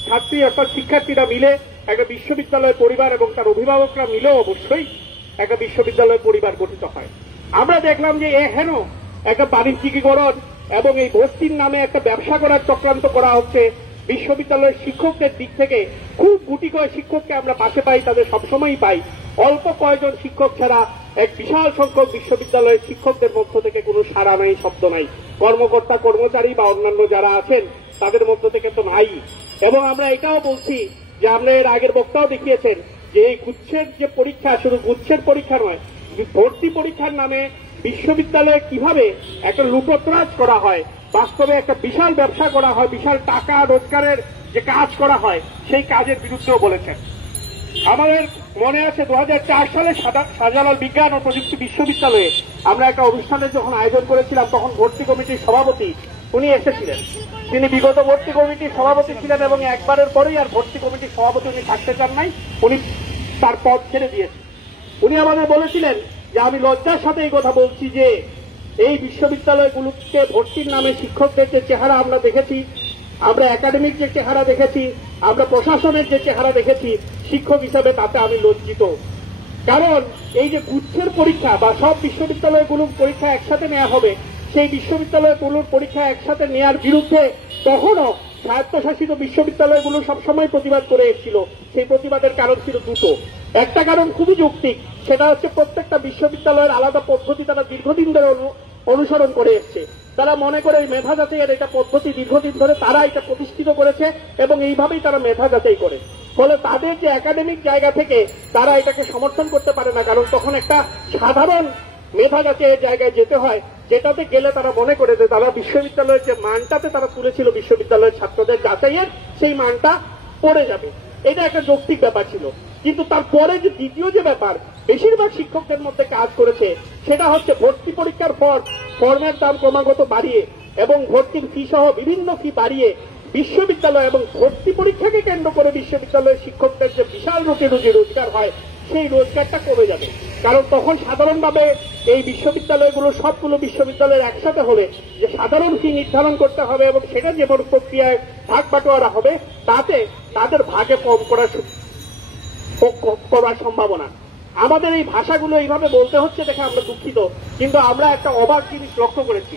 ছাত্রী অর্থাৎ শিক্ষার্থীরা মিলে একটা বিশ্ববিদ্যালয় পরিবার এবং তার অভিভাবকরা মিলেও অবশ্যই একটা বিশ্ববিদ্যালয় পরিবার গঠিত হয়। আমরা দেখলাম যে হেন একটা বাণিজ্যিকীকরণ এবং এই ভর্তির নামে একটা ব্যবসা করার চক্রান্ত করা হচ্ছে। বিশ্ববিদ্যালয়ের শিক্ষকদের দিক থেকে খুব গুটি কয়েক শিক্ষককে আমরা পাশে পাই, তাদের সবসময়ই পাই। অল্প কয়েকজন শিক্ষক ছাড়া এক বিশাল সংখ্যক বিশ্ববিদ্যালয়ের শিক্ষকদের মধ্য থেকে কোনো সাড়া নাই, শব্দ নাই। কর্মকর্তা কর্মচারী বা অন্যান্য যারা আছেন তাদের মধ্য থেকে তো নাই। এবং আমরা এটাও বলছি যে আমরা এর আগের বক্তাও দেখিয়েছেন যে এই গুচ্ছের যে পরীক্ষা, শুধু গুচ্ছের পরীক্ষা নয়, ভর্তি পরীক্ষার নামে বিশ্ববিদ্যালয়ে কিভাবে একটা লুটোত্রাজ করা হয়, বাস্তবে একটা বিশাল ব্যবসা করা হয়, বিশাল টাকা রোজগারের যে কাজ করা হয়, সেই কাজের বিরুদ্ধেও বলেছেন। আমাদের মনে আছে 2004 সালে শাহজালাল বিজ্ঞান ও প্রযুক্তি বিশ্ববিদ্যালয়ে আমরা একটা অনুষ্ঠানের যখন আয়োজন করেছিলাম, তখন ভর্তি কমিটির সভাপতি উনি এসেছিলেন। তিনি বিগত ভর্তি কমিটির সভাপতি ছিলেন এবং একবারের পরেই আর ভর্তি কমিটির সভাপতি উনি থাকতে চান নাই, উনি তার পদ ছেড়ে দিয়েছেন। উনি আমাদের বলেছিলেন যে আমি লজ্জার সাথে এই কথা বলছি যে এই বিশ্ববিদ্যালয়গুলোকে ভর্তির নামে শিক্ষকদের যে চেহারা আমরা দেখেছি, আমরা একাডেমিক যে চেহারা দেখেছি, আমরা প্রশাসনের যে চেহারা দেখেছি, শিক্ষক হিসাবে তাতে আমি লজ্জিত। কারণ এই যে গুচ্ছের পরীক্ষা বা সব বিশ্ববিদ্যালয়গুলোর পরীক্ষা একসাথে নেওয়া হবে, সেই বিশ্ববিদ্যালয়গুলোর পরীক্ষা একসাথে নেওয়ার বিরুদ্ধে তখনও স্বায়ত্তশাসিত বিশ্ববিদ্যালয়গুলো সবসময় প্রতিবাদ করে এসেছিল। সেই প্রতিবাদের কারণ ছিল দুটো। একটা কারণ খুবই যৌক্তিক, সেটা হচ্ছে প্রত্যেকটা বিশ্ববিদ্যালয়ের আলাদা পদ্ধতি তারা দীর্ঘদিন ধরে অনুসরণ করে এসছে। তারা মনে করে এই মেধা যাচাইয়ের এটা পদ্ধতি দীর্ঘদিন ধরে তারা এটা প্রতিষ্ঠিত করেছে এবং এইভাবেই তারা মেধা যাচাই করে। ফলে তাদের যে একাডেমিক জায়গা থেকে তারা এটাকে সমর্থন করতে পারে না, কারণ তখন একটা সাধারণ মেধা যাচাইয়ের জায়গায় যেতে হয়, যেটাতে গেলে তারা মনে করে যে তারা বিশ্ববিদ্যালয়ের যে মানটাতে তারা তুলেছিল বিশ্ববিদ্যালয়ের ছাত্রদের যাচাইয়ের, সেই মানটা পড়ে যাবে। এটা একটা যৌক্তিক ব্যাপার ছিল। কিন্তু তারপরে যে দ্বিতীয় যে ব্যাপার বেশিরভাগ শিক্ষকদের মধ্যে কাজ করেছে, সেটা হচ্ছে ভর্তি পরীক্ষার ফর্মের দাম ক্রমাগত বাড়িয়ে এবং ভর্তির ফি সহ বিভিন্ন ফি বাড়িয়ে বিশ্ববিদ্যালয় এবং ভর্তি পরীক্ষাকে কেন্দ্র করে বিশ্ববিদ্যালয়ের শিক্ষকদের যে বিশাল রুটি রোজগার হয়, সেই রোজগারটা কমে যাবে। কারণ তখন সাধারণভাবে এই বিশ্ববিদ্যালয়গুলো সবগুলো বিশ্ববিদ্যালয়ের একসাথে হলে যে সাধারণ ফি নির্ধারণ করতে হবে এবং সেটা যে প্রক্রিয়ায় ভাগ বাটোয়ারা হবে, তাতে তাদের ভাগে কম করার সম্ভাবনা। আমাদের এই ভাষাগুলো এইভাবে বলতে হচ্ছে দেখে আমরা দুঃখিত, কিন্তু আমরা একটা অবাক জিনিস লক্ষ্য করেছি।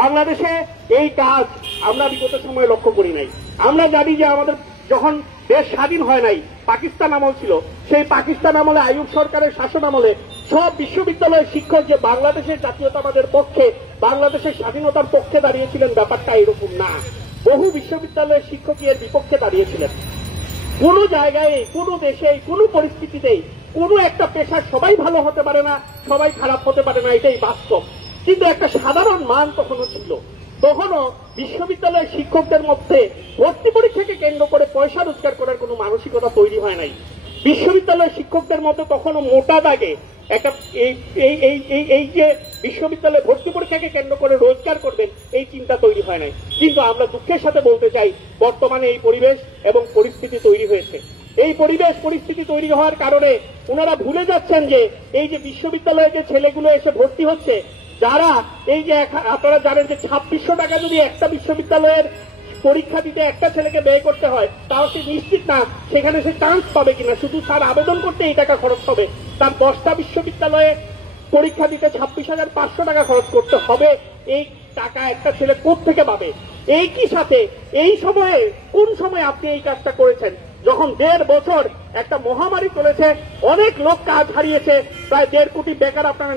বাংলাদেশে এই কাজ আমরা বিগত সময়ে লক্ষ্য করি নাই। আমরা জানি যে আমাদের যখন দেশ স্বাধীন হয় নাই, পাকিস্তান আমল ছিল, সেই পাকিস্তান আমলে আইয়ুব সরকারের শাসন আমলে সব বিশ্ববিদ্যালয়ের শিক্ষক যে বাংলাদেশের জাতীয়তাবাদের পক্ষে, বাংলাদেশের স্বাধীনতার পক্ষে দাঁড়িয়েছিলেন, ব্যাপারটা এরকম না। বহু বিশ্ববিদ্যালয়ের শিক্ষকই এর বিপক্ষে দাঁড়িয়েছিলেন। কোন জায়গায়, কোন দেশে, কোন পরিস্থিতিতেই কোন একটা পেশার সবাই ভালো হতে পারে না, সবাই খারাপ হতে পারে না, এটাই বাস্তব। কিন্তু একটা সাধারণ মান তখনও ছিল। তখনও বিশ্ববিদ্যালয়ের শিক্ষকদের মধ্যে ভর্তি পরীক্ষাকে কেন্দ্র করে পয়সা রোজগার করার কোনো মানসিকতা তৈরি হয় নাই। বিশ্ববিদ্যালয়ের শিক্ষকদের মধ্যে তখনও মোটা দাগে একটা এই যে বিশ্ববিদ্যালয়ে ভর্তি পরীক্ষাকে কেন্দ্র করে রোজগার করবেন, এই চিন্তা তৈরি হয় নাই। কিন্তু আমরা দুঃখের সাথে বলতে চাই, বর্তমানে এই পরিবেশ এবং পরিস্থিতি তৈরি হয়েছে। এই পরিবেশ পরিস্থিতি তৈরি হওয়ার কারণে ওনারা ভুলে যাচ্ছেন যে এই যে বিশ্ববিদ্যালয়ে যে ছেলেগুলো এসে ভর্তি হচ্ছে, যারা এই যে আপনারা জানেন যে 2600 টাকা যদি একটা বিশ্ববিদ্যালয়ের পরীক্ষা দিতে একটা ছেলেকে ব্যয় করতে হয়, তাও সে নিশ্চিত না সেখানে সে চান্স পাবে কিনা। শুধু স্যার আবেদন করতে এই টাকা খরচ হবে, তার 10টা বিশ্ববিদ্যালয়ে পরীক্ষা দিতে 26,500 টাকা খরচ করতে হবে। এই টাকা একটা ছেলে কোত্থেকে পাবে? এই কি সাথে এই সময়ে, কোন সময় আপনি এই কাজটা করেছেন? যখন 1.5 বছর একটা মহামারী চলেছে, অনেক লোক কাজ হারিয়েছে, প্রায় 1.5 কোটি বেকার আপনারা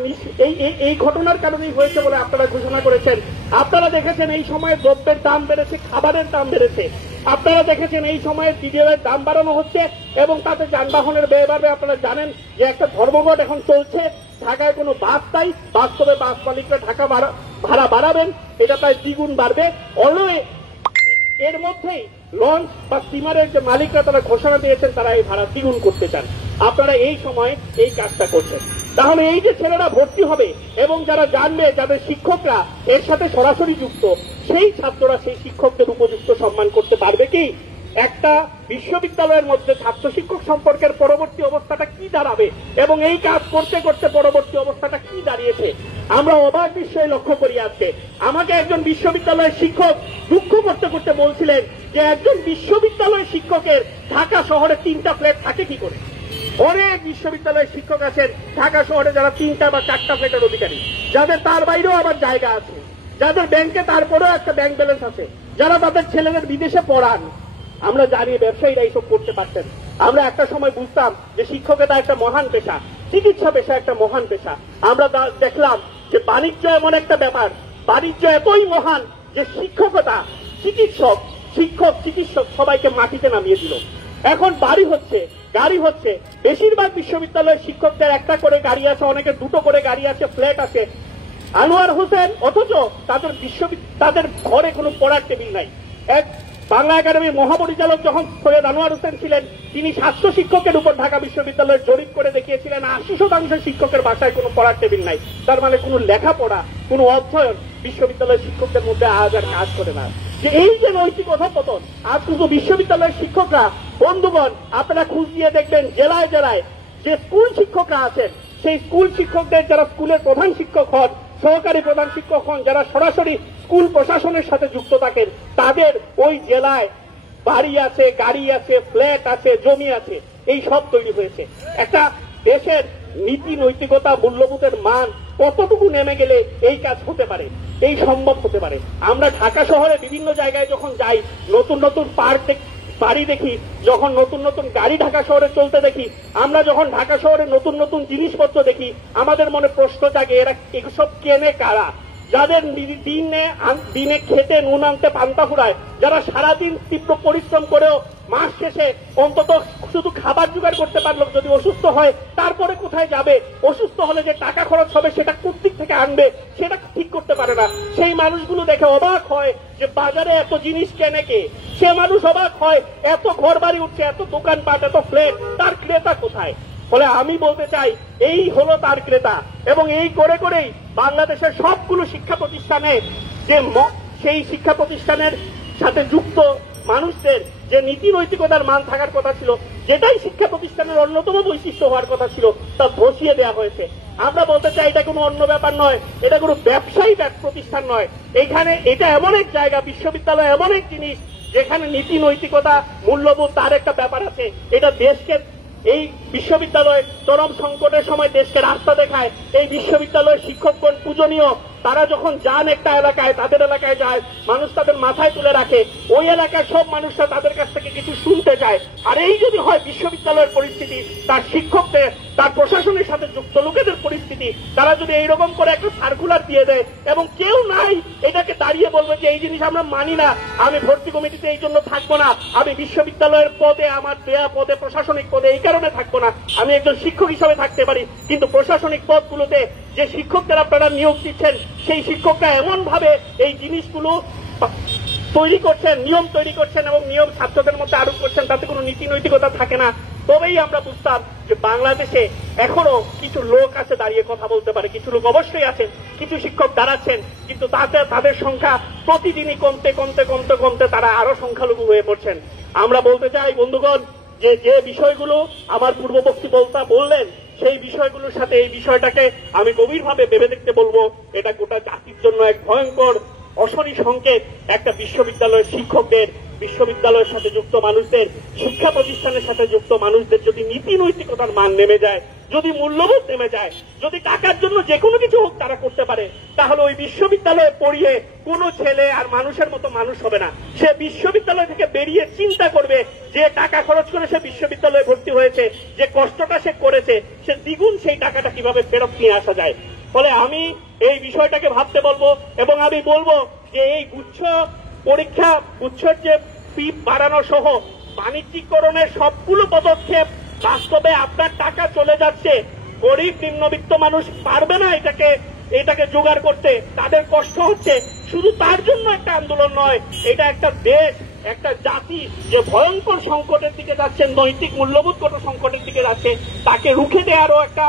এই ঘটনার কারণেই হয়েছে বলে আপনারা ঘোষণা করেছেন। আপনারা দেখেছেন এই সময়ে দ্রব্যের দাম বেড়েছে, খাবারের দাম বেড়েছে। আপনারা দেখেছেন এই সময়ে ডিজেলের দাম বাড়ানো হচ্ছে এবং তাতে যানবাহনের ব্যয় বাড়বে। আপনারা জানেন যে একটা ধর্মঘট এখন চলছে, ঢাকায় কোনো বাস নাই, বাস্তবে বাস মালিকরা ঢাকা ভাড়া বাড়াবেন, এটা প্রায় দ্বিগুণ বাড়বে। অলওয়ে এর মধ্যেই লঞ্চ বা স্টিমারের যে মালিকরা তারা ঘোষণা দিয়েছেন তারা এই ভাড়া দ্বিগুণ করতে চান। আপনারা এই সময় এই কাজটা করছেন। তাহলে এই যে ছেলেরা ভর্তি হবে এবং যারা জানবে, যাদের শিক্ষকরা এর সাথে সরাসরি যুক্ত, সেই ছাত্ররা সেই শিক্ষকদের উপযুক্ত সম্মান করতে পারবে কি? একটা বিশ্ববিদ্যালয়ের মধ্যে ছাত্র শিক্ষক সম্পর্কের পরবর্তী অবস্থাটা কি দাঁড়াবে এবং এই কাজ করতে করতে পরবর্তী অবস্থাটা কি দাঁড়িয়েছে আমরা অবাক বিস্ময়ে লক্ষ্য করি। আজকে আমাকে একজন বিশ্ববিদ্যালয়ের শিক্ষক দুঃখ করতে করতে বলছিলেন যে একজন বিশ্ববিদ্যালয়ের শিক্ষকের ঢাকা শহরে 3টা ফ্ল্যাট থাকে কি করে? অনেক বিশ্ববিদ্যালয়ের শিক্ষক আছেন ঢাকা শহরে যারা 3টা বা 4টা ফ্ল্যাটের অধিকারী, যাদের তার বাইরেও আবার জায়গা আছে, যাদের ব্যাংকে তারপরেও একটা ব্যাংক ব্যালেন্স আছে, যারা তাদের ছেলেদের বিদেশে পড়ান। আমরা জানি ব্যবসায়ীরা এইসব করতে পারতেন। আমরা একটা সময় বুঝতাম যে শিক্ষকতা একটা মহান পেশা, চিকিৎসা পেশা একটা মহান পেশা। আমরা দেখলাম যে বাণিজ্য এমন একটা ব্যাপার, বাণিজ্য এতই মহান যে শিক্ষকতা, শিক্ষক চিকিৎসক সবাইকে মাটিতে নামিয়ে দিল। এখন বাড়ি হচ্ছে, গাড়ি হচ্ছে। বেশিরভাগ বিশ্ববিদ্যালয়ের শিক্ষকদের একটা করে গাড়ি আছে, অনেকে 2টো করে গাড়ি আছে, ফ্ল্যাট আছে। আনোয়ার হোসেন, অথচ তাদের ঘরে কোনো পড়ার টেবিল নাই। এক বাংলা একাডেমির মহাপরিচালক যখন সৈয়দ আনোয়ার হোসেন ছিলেন, তিনি 700 শিক্ষকের উপর ঢাকা বিশ্ববিদ্যালয়ের জরিপ করে দেখিয়েছিলেন 80% শিক্ষকের বাসায় কোনো পড়ার টেবিল নাই। তার মানে কোনো লেখাপড়া, কোনো অধ্যয়ন বিশ্ববিদ্যালয়ের শিক্ষকদের মধ্যে আজ আর কাজ করে না। যে এই যে নৈতিক অধঃপতন, আজ কিন্তু বিশ্ববিদ্যালয়ের শিক্ষকরা, বন্ধুগণ আপনারা খোঁজ দিয়ে দেখবেন জেলায় জেলায় যে স্কুল শিক্ষকরা আছেন, সেই স্কুল শিক্ষকদের যারা স্কুলের প্রধান শিক্ষক হন, সহকারী প্রধান শিক্ষক হন, যারা সরাসরি স্কুল প্রশাসনের সাথে যুক্ত থাকেন, তাদের ওই জেলায় বাড়ি আছে, গাড়ি আছে, ফ্ল্যাট আছে, জমি আছে, এই সব তৈরি হয়েছে। একটা দেশের নীতি নৈতিকতা মূল্যবোধের মান কতটুকু নেমে গেলে এই কাজ হতে পারে, এই সম্ভব হতে পারে। আমরা ঢাকা শহরে বিভিন্ন জায়গায় যখন যাই, নতুন নতুন পার্ক বাড়ি দেখি, যখন নতুন নতুন গাড়ি ঢাকা শহরে চলতে দেখি, আমরা যখন ঢাকা শহরে নতুন নতুন জিনিসপত্র দেখি, আমাদের মনে প্রশ্ন জাগে এরা এসব কেনে কারা? যাদের দিনে খেতে নুন আনতে পান্তা ফুরায়, যারা সারাদিন তীব্র পরিশ্রম করেও মাস শেষে অন্তত শুধু খাবার জোগাড় করতে পারলো, যদি অসুস্থ হয় তারপরে কোথায় যাবে, অসুস্থ হলে যে টাকা খরচ হবে সেটা কোত্থেকে থেকে আনবে সেটা ঠিক করতে পারে না, সেই মানুষগুলো দেখে অবাক হয় যে বাজারে এত জিনিস কেনে কে? সে মানুষ অবাক হয় এত ঘর বাড়ি উঠছে, এত দোকানপাট, এত ফ্ল্যাট, তার ক্রেতা কোথায়? ফলে আমি বলতে চাই এই হলো তার ক্রেতা। এবং এই করে করেই বাংলাদেশের সবগুলো শিক্ষা প্রতিষ্ঠানে যে সেই শিক্ষা প্রতিষ্ঠানের সাথে যুক্ত মানুষদের যে নীতি নৈতিকতার মান থাকার কথা ছিল, যেটাই শিক্ষা প্রতিষ্ঠানের অন্যতম বৈশিষ্ট্য হওয়ার কথা ছিল, তা ধসিয়ে দেওয়া হয়েছে। আমরা বলতে চাই এটা কোনো অন্য ব্যাপার নয়, এটা কোনো ব্যবসায়ী প্রতিষ্ঠান নয়। এটা এমন এক জায়গা, বিশ্ববিদ্যালয় এমন এক জিনিস যেখানে নীতি নৈতিকতা মূল্যবোধ তার একটা ব্যাপার আছে। এটা দেশকে এই বিশ্ববিদ্যালয় চরম সংকটের সময় দেশকে রাস্তা দেখায়। এই বিশ্ববিদ্যালয়ের শিক্ষকগণ পূজনীয়। তারা যখন যান একটা এলাকায়, তাদের এলাকায় যায়, মানুষ তাদের মাথায় তুলে রাখে। ওই এলাকায় সব মানুষরা তাদের কাছ থেকে কিছু শুনতে চায়। আর এই যদি হয় বিশ্ববিদ্যালয়ের পরিস্থিতি, তার শিক্ষকদের, তার প্রশাসনের সাথে যুক্ত লোকেদের পরিস্থিতি, তারা যদি এইরকম করে একটা সার্কুলার দিয়ে দেয় এবং কেউ নাই এটাকে দাঁড়িয়ে বলবে যে এই জিনিস আমরা মানি না, আমি ভর্তি কমিটিতে এই জন্য থাকবো না, আমি বিশ্ববিদ্যালয়ের পদে, আমার দেয়া পদে, প্রশাসনিক পদে এই কারণে থাকবো না, আমি একজন শিক্ষক হিসাবে থাকতে পারি, কিন্তু প্রশাসনিক পদগুলোতে যে শিক্ষকদের আপনারা নিয়োগ দিচ্ছেন সেই শিক্ষকরা এমন ভাবে এই জিনিসগুলো তৈরি করছেন, নিয়ম তৈরি করছেন এবং নিয়ম ছাত্রদের মধ্যে আরোপ করছেন, তাতে কোনো নীতি নৈতিকতা থাকে না। তবেই আমরা বুঝতাম যে বাংলাদেশে এখনো কিছু লোক আছে দাঁড়িয়ে কথা বলতে পারে। কিছু লোক অবশ্যই আছেন, কিছু শিক্ষক দাঁড়াচ্ছেন, কিন্তু তাদের সংখ্যা প্রতিদিনই কমতে কমতে কমতে কমতে তারা আরো সংখ্যালঘু হয়ে পড়ছেন। আমরা বলতে চাই বন্ধুগণ, যে বিষয়গুলো আমার পূর্ববর্তী বললেন, সেই বিষয়গুলোর সাথে এই বিষয়টাকে আমি গভীরভাবে ভেবে দেখতে বলবো। এটা গোটা জাতির জন্য এক ভয়ঙ্কর অশনি সংকেত। একটা বিশ্ববিদ্যালয়ের শিক্ষকদের, বিশ্ববিদ্যালয়ের সাথে যুক্ত মানুষদের, শিক্ষা প্রতিষ্ঠানের সাথে যুক্ত মানুষদের যদি নীতি নৈতিকতার মান নেমে যায়, যদি মূল্যবোধ নেমে যায়, যদি টাকার জন্য যে কোনো কিছু হোক তারা করতে পারে, তাহলে ওই বিশ্ববিদ্যালয়ে পড়িয়ে কোনো ছেলে আর মানুষের মতো মানুষ হবে না। সে বিশ্ববিদ্যালয় থেকে বেরিয়ে চিন্তা করবে যে টাকা খরচ করে সে বিশ্ববিদ্যালয়ে ভর্তি হয়েছে, যে কষ্টটা সে করেছে, সে দ্বিগুণ সেই টাকাটা কিভাবে ফেরত নিয়ে আসা যায়। ফলে আমি এই বিষয়টাকে ভাবতে বলবো এবং আমি বলবো যে এই গুচ্ছের যে ফি বাড়ানো সহ বাণিজ্যিকরণের সবগুলো পদক্ষেপ বাস্তবে আপনার টাকা চলে যাচ্ছে। গরিব নিম্নবিত্ত মানুষ পারবে না এটাকে জোগাড় করতে, তাদের কষ্ট হচ্ছে। শুধু তার জন্য একটা আন্দোলন নয়, এটা একটা দেশ, একটা জাতি যে ভয়ঙ্কর সংকটের দিকে যাচ্ছে, নৈতিক মূল্যবোধগত সংকটের দিকে যাচ্ছে, তাকে রুখে দেওয়ারও একটা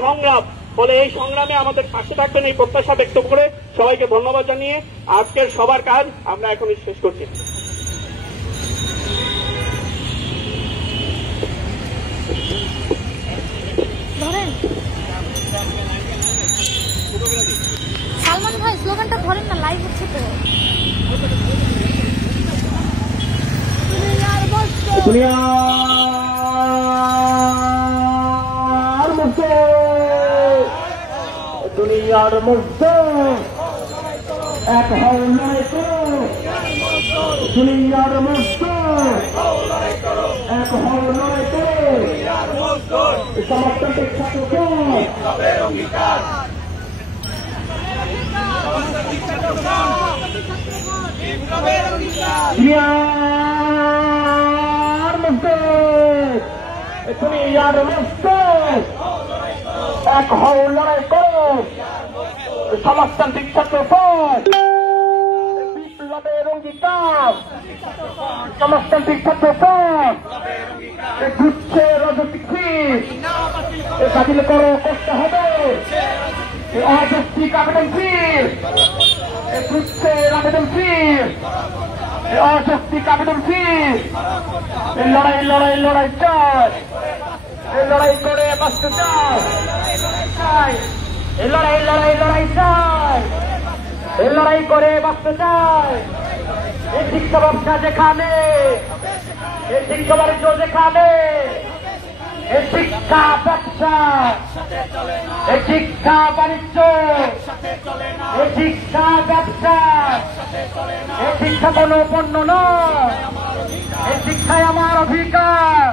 সংগ্রাম। ফলে এই সংগ্রামে আমাদের পাশে থাকবেন এই প্রত্যাশা ব্যক্ত করে সবাইকে ধন্যবাদ জানিয়ে আজকের সবার কাজ আমরা এখনই শেষ করছি। সালমান ভাই স্লোগানটা ধরেন না, লাইভ হচ্ছে তো। দুনিয়ার মধ্যে এক হও লড়াই করো, দুনিয়ার মধ্যে এক হও লড়াই করো, সমাজতান্ত্রিক ছাত্রকে দুনিয়ার মধ্যে, দুনিয়ার মধ্যে এক হও লড়াই করো, সমাজতান্ত্রিক ছাত্রপদ বিপ্লবের অঙ্গীকার, সমাজতান্ত্রিক ছাত্রপদ গুচ্ছে রাজনৈতিক বাতিল করো, করতে হবে অযৌক্তিক আবেদন ফির, গুচ্ছের আবেদন ফির, অযৌক্তিক আবেদন ফির। লড়াই লড়াই লড়াই চাই, লড়াই করে বাঁচতে চাই, লড়াই লড়াই লড়াই চাই, লড়াই করে বাঁচতে চাই। এই শিক্ষা ব্যবসা যেখানে, এই শিক্ষা বাণিজ্য যেখানে, এই শিক্ষা ব্যবসা, এই শিক্ষা বাণিজ্য, এই শিক্ষা ব্যবসা, এই শিক্ষা কোনো পণ্য নয়, এই শিক্ষায় আমার অধিকার,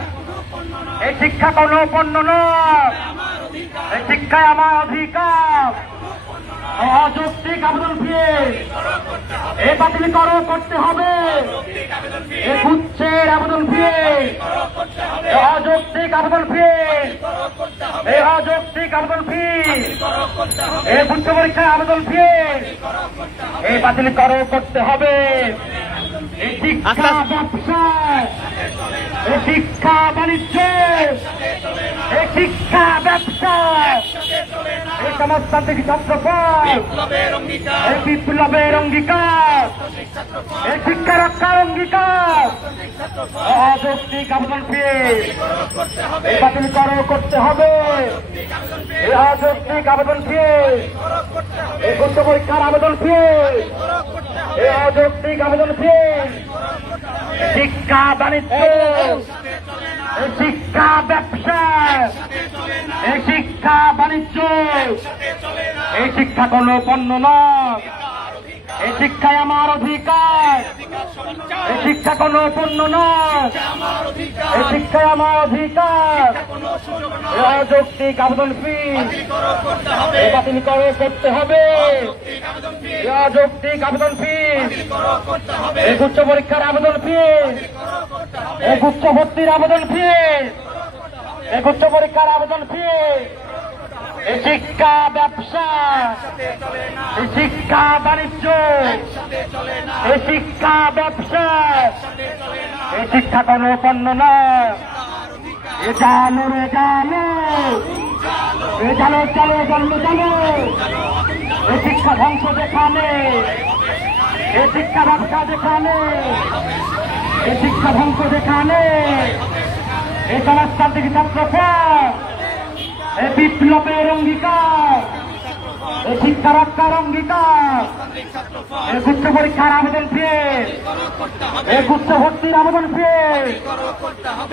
এই শিক্ষা কোনো পণ্য নয়, এই শিক্ষায় আমার অধিকার। অযৌক্তিক আবেদন ফিরে এ বাতিল করো, করতে হবে। এ গুচ্ছের আবেদন ফিরে, অযৌক্তিক আবেদন ফিরে, এই অযৌক্তিক আবেদন ফিরে, এই গুচ্ছ পরীক্ষার আবেদন ফিরে এই বাতিল করো, করতে হবে। এই শিক্ষা ব্যবসা, এই শিক্ষা বাণিজ্য, এই শিক্ষা ব্যবসা, এই সমাজতান্ত্রিক ছাত্রপদ এই বিপ্লবের অঙ্গীকার, এই শিক্ষা রক্ষার অঙ্গীকার। অযৌক্তিক আবেদন ফিরে এই বাতিল করো, করতে হবে। এই অযৌক্তিক আবেদন ফিরে, এই গুচ্ছ পরীক্ষার আবেদন ফিরে, এই অযৌক্তিক আবেদন ফিরে, শিক্ষা বাণিজ্য, এই শিক্ষা ব্যবসা, এই শিক্ষা বাণিজ্য, এই শিক্ষা কোনো পণ্য নয়, এই শিক্ষায় আমার অধিকার, এই শিক্ষা কোনো পণ্য নয়, এই শিক্ষায় আমার অধিকার। অযৌক্তিক আবেদন ফি বাতিল করতে হবে, অযৌক্তিক আবেদন ফি, এই উচ্চ পরীক্ষার আবেদন ফি, এই উচ্চ ভর্তির আবেদন ফি, এই উচ্চ পরীক্ষার আবেদন ফি, এই শিক্ষা ব্যবসা, এই শিক্ষা বাণিজ্য, এই শিক্ষা ব্যবসা, এই শিক্ষা কোনো পণ্য নয়। এ জানো রে জানো, এ জানো চলো জন্ম জানো, এই শিক্ষা ধ্বংস যেখানে, এই শিক্ষা ব্যবসা যেখানে, এই শিক্ষা ধ্বংস যেখানে, এই সমাজতান্ত্রিক ছাত্রফ্রন্ট এই বিপ্লবের অঙ্গীকার, এই শিক্ষা রক্ষার অঙ্গীকার, এই উচ্চ পরীক্ষার আবেদন ফিরে, এই উচ্চ ভর্তির আবেদন ফিরে,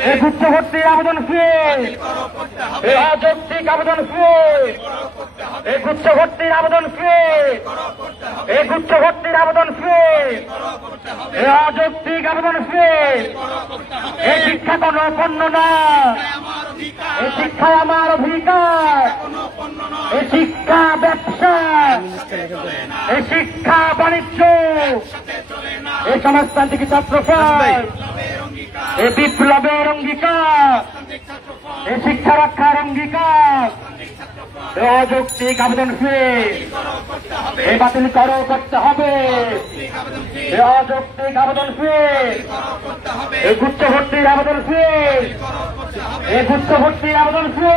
এই উচ্চ ভর্তির আবেদন ফিরে, এই অযৌক্তিক আবেদন ফিরে, এই উচ্চ ভর্তির আবেদন ফিরে, এই উচ্চ ভর্তির আবেদন ফিরে, এই অযৌক্তিক আবেদন ফিরে। এই শিক্ষা কোনো পণ্য নয়, এই শিক্ষায় আমার অধিকার, এই শিক্ষা ব্যবসা, এই শিক্ষা বাণিজ্য, এই সমাজতান্ত্রিক ছাত্রফ্রন্ট এই বিপ্লবের অঙ্গীকার, এই শিক্ষা রক্ষার অঙ্গীকার। এই অযৌক্তিক আবেদন ফি এই বাতিল করতে হবে, এই অযৌক্তিক আবেদন ফি, এই উচ্চ ভর্তির আবেদন ফি, এই উচ্চ ভর্তির আবেদন ফি।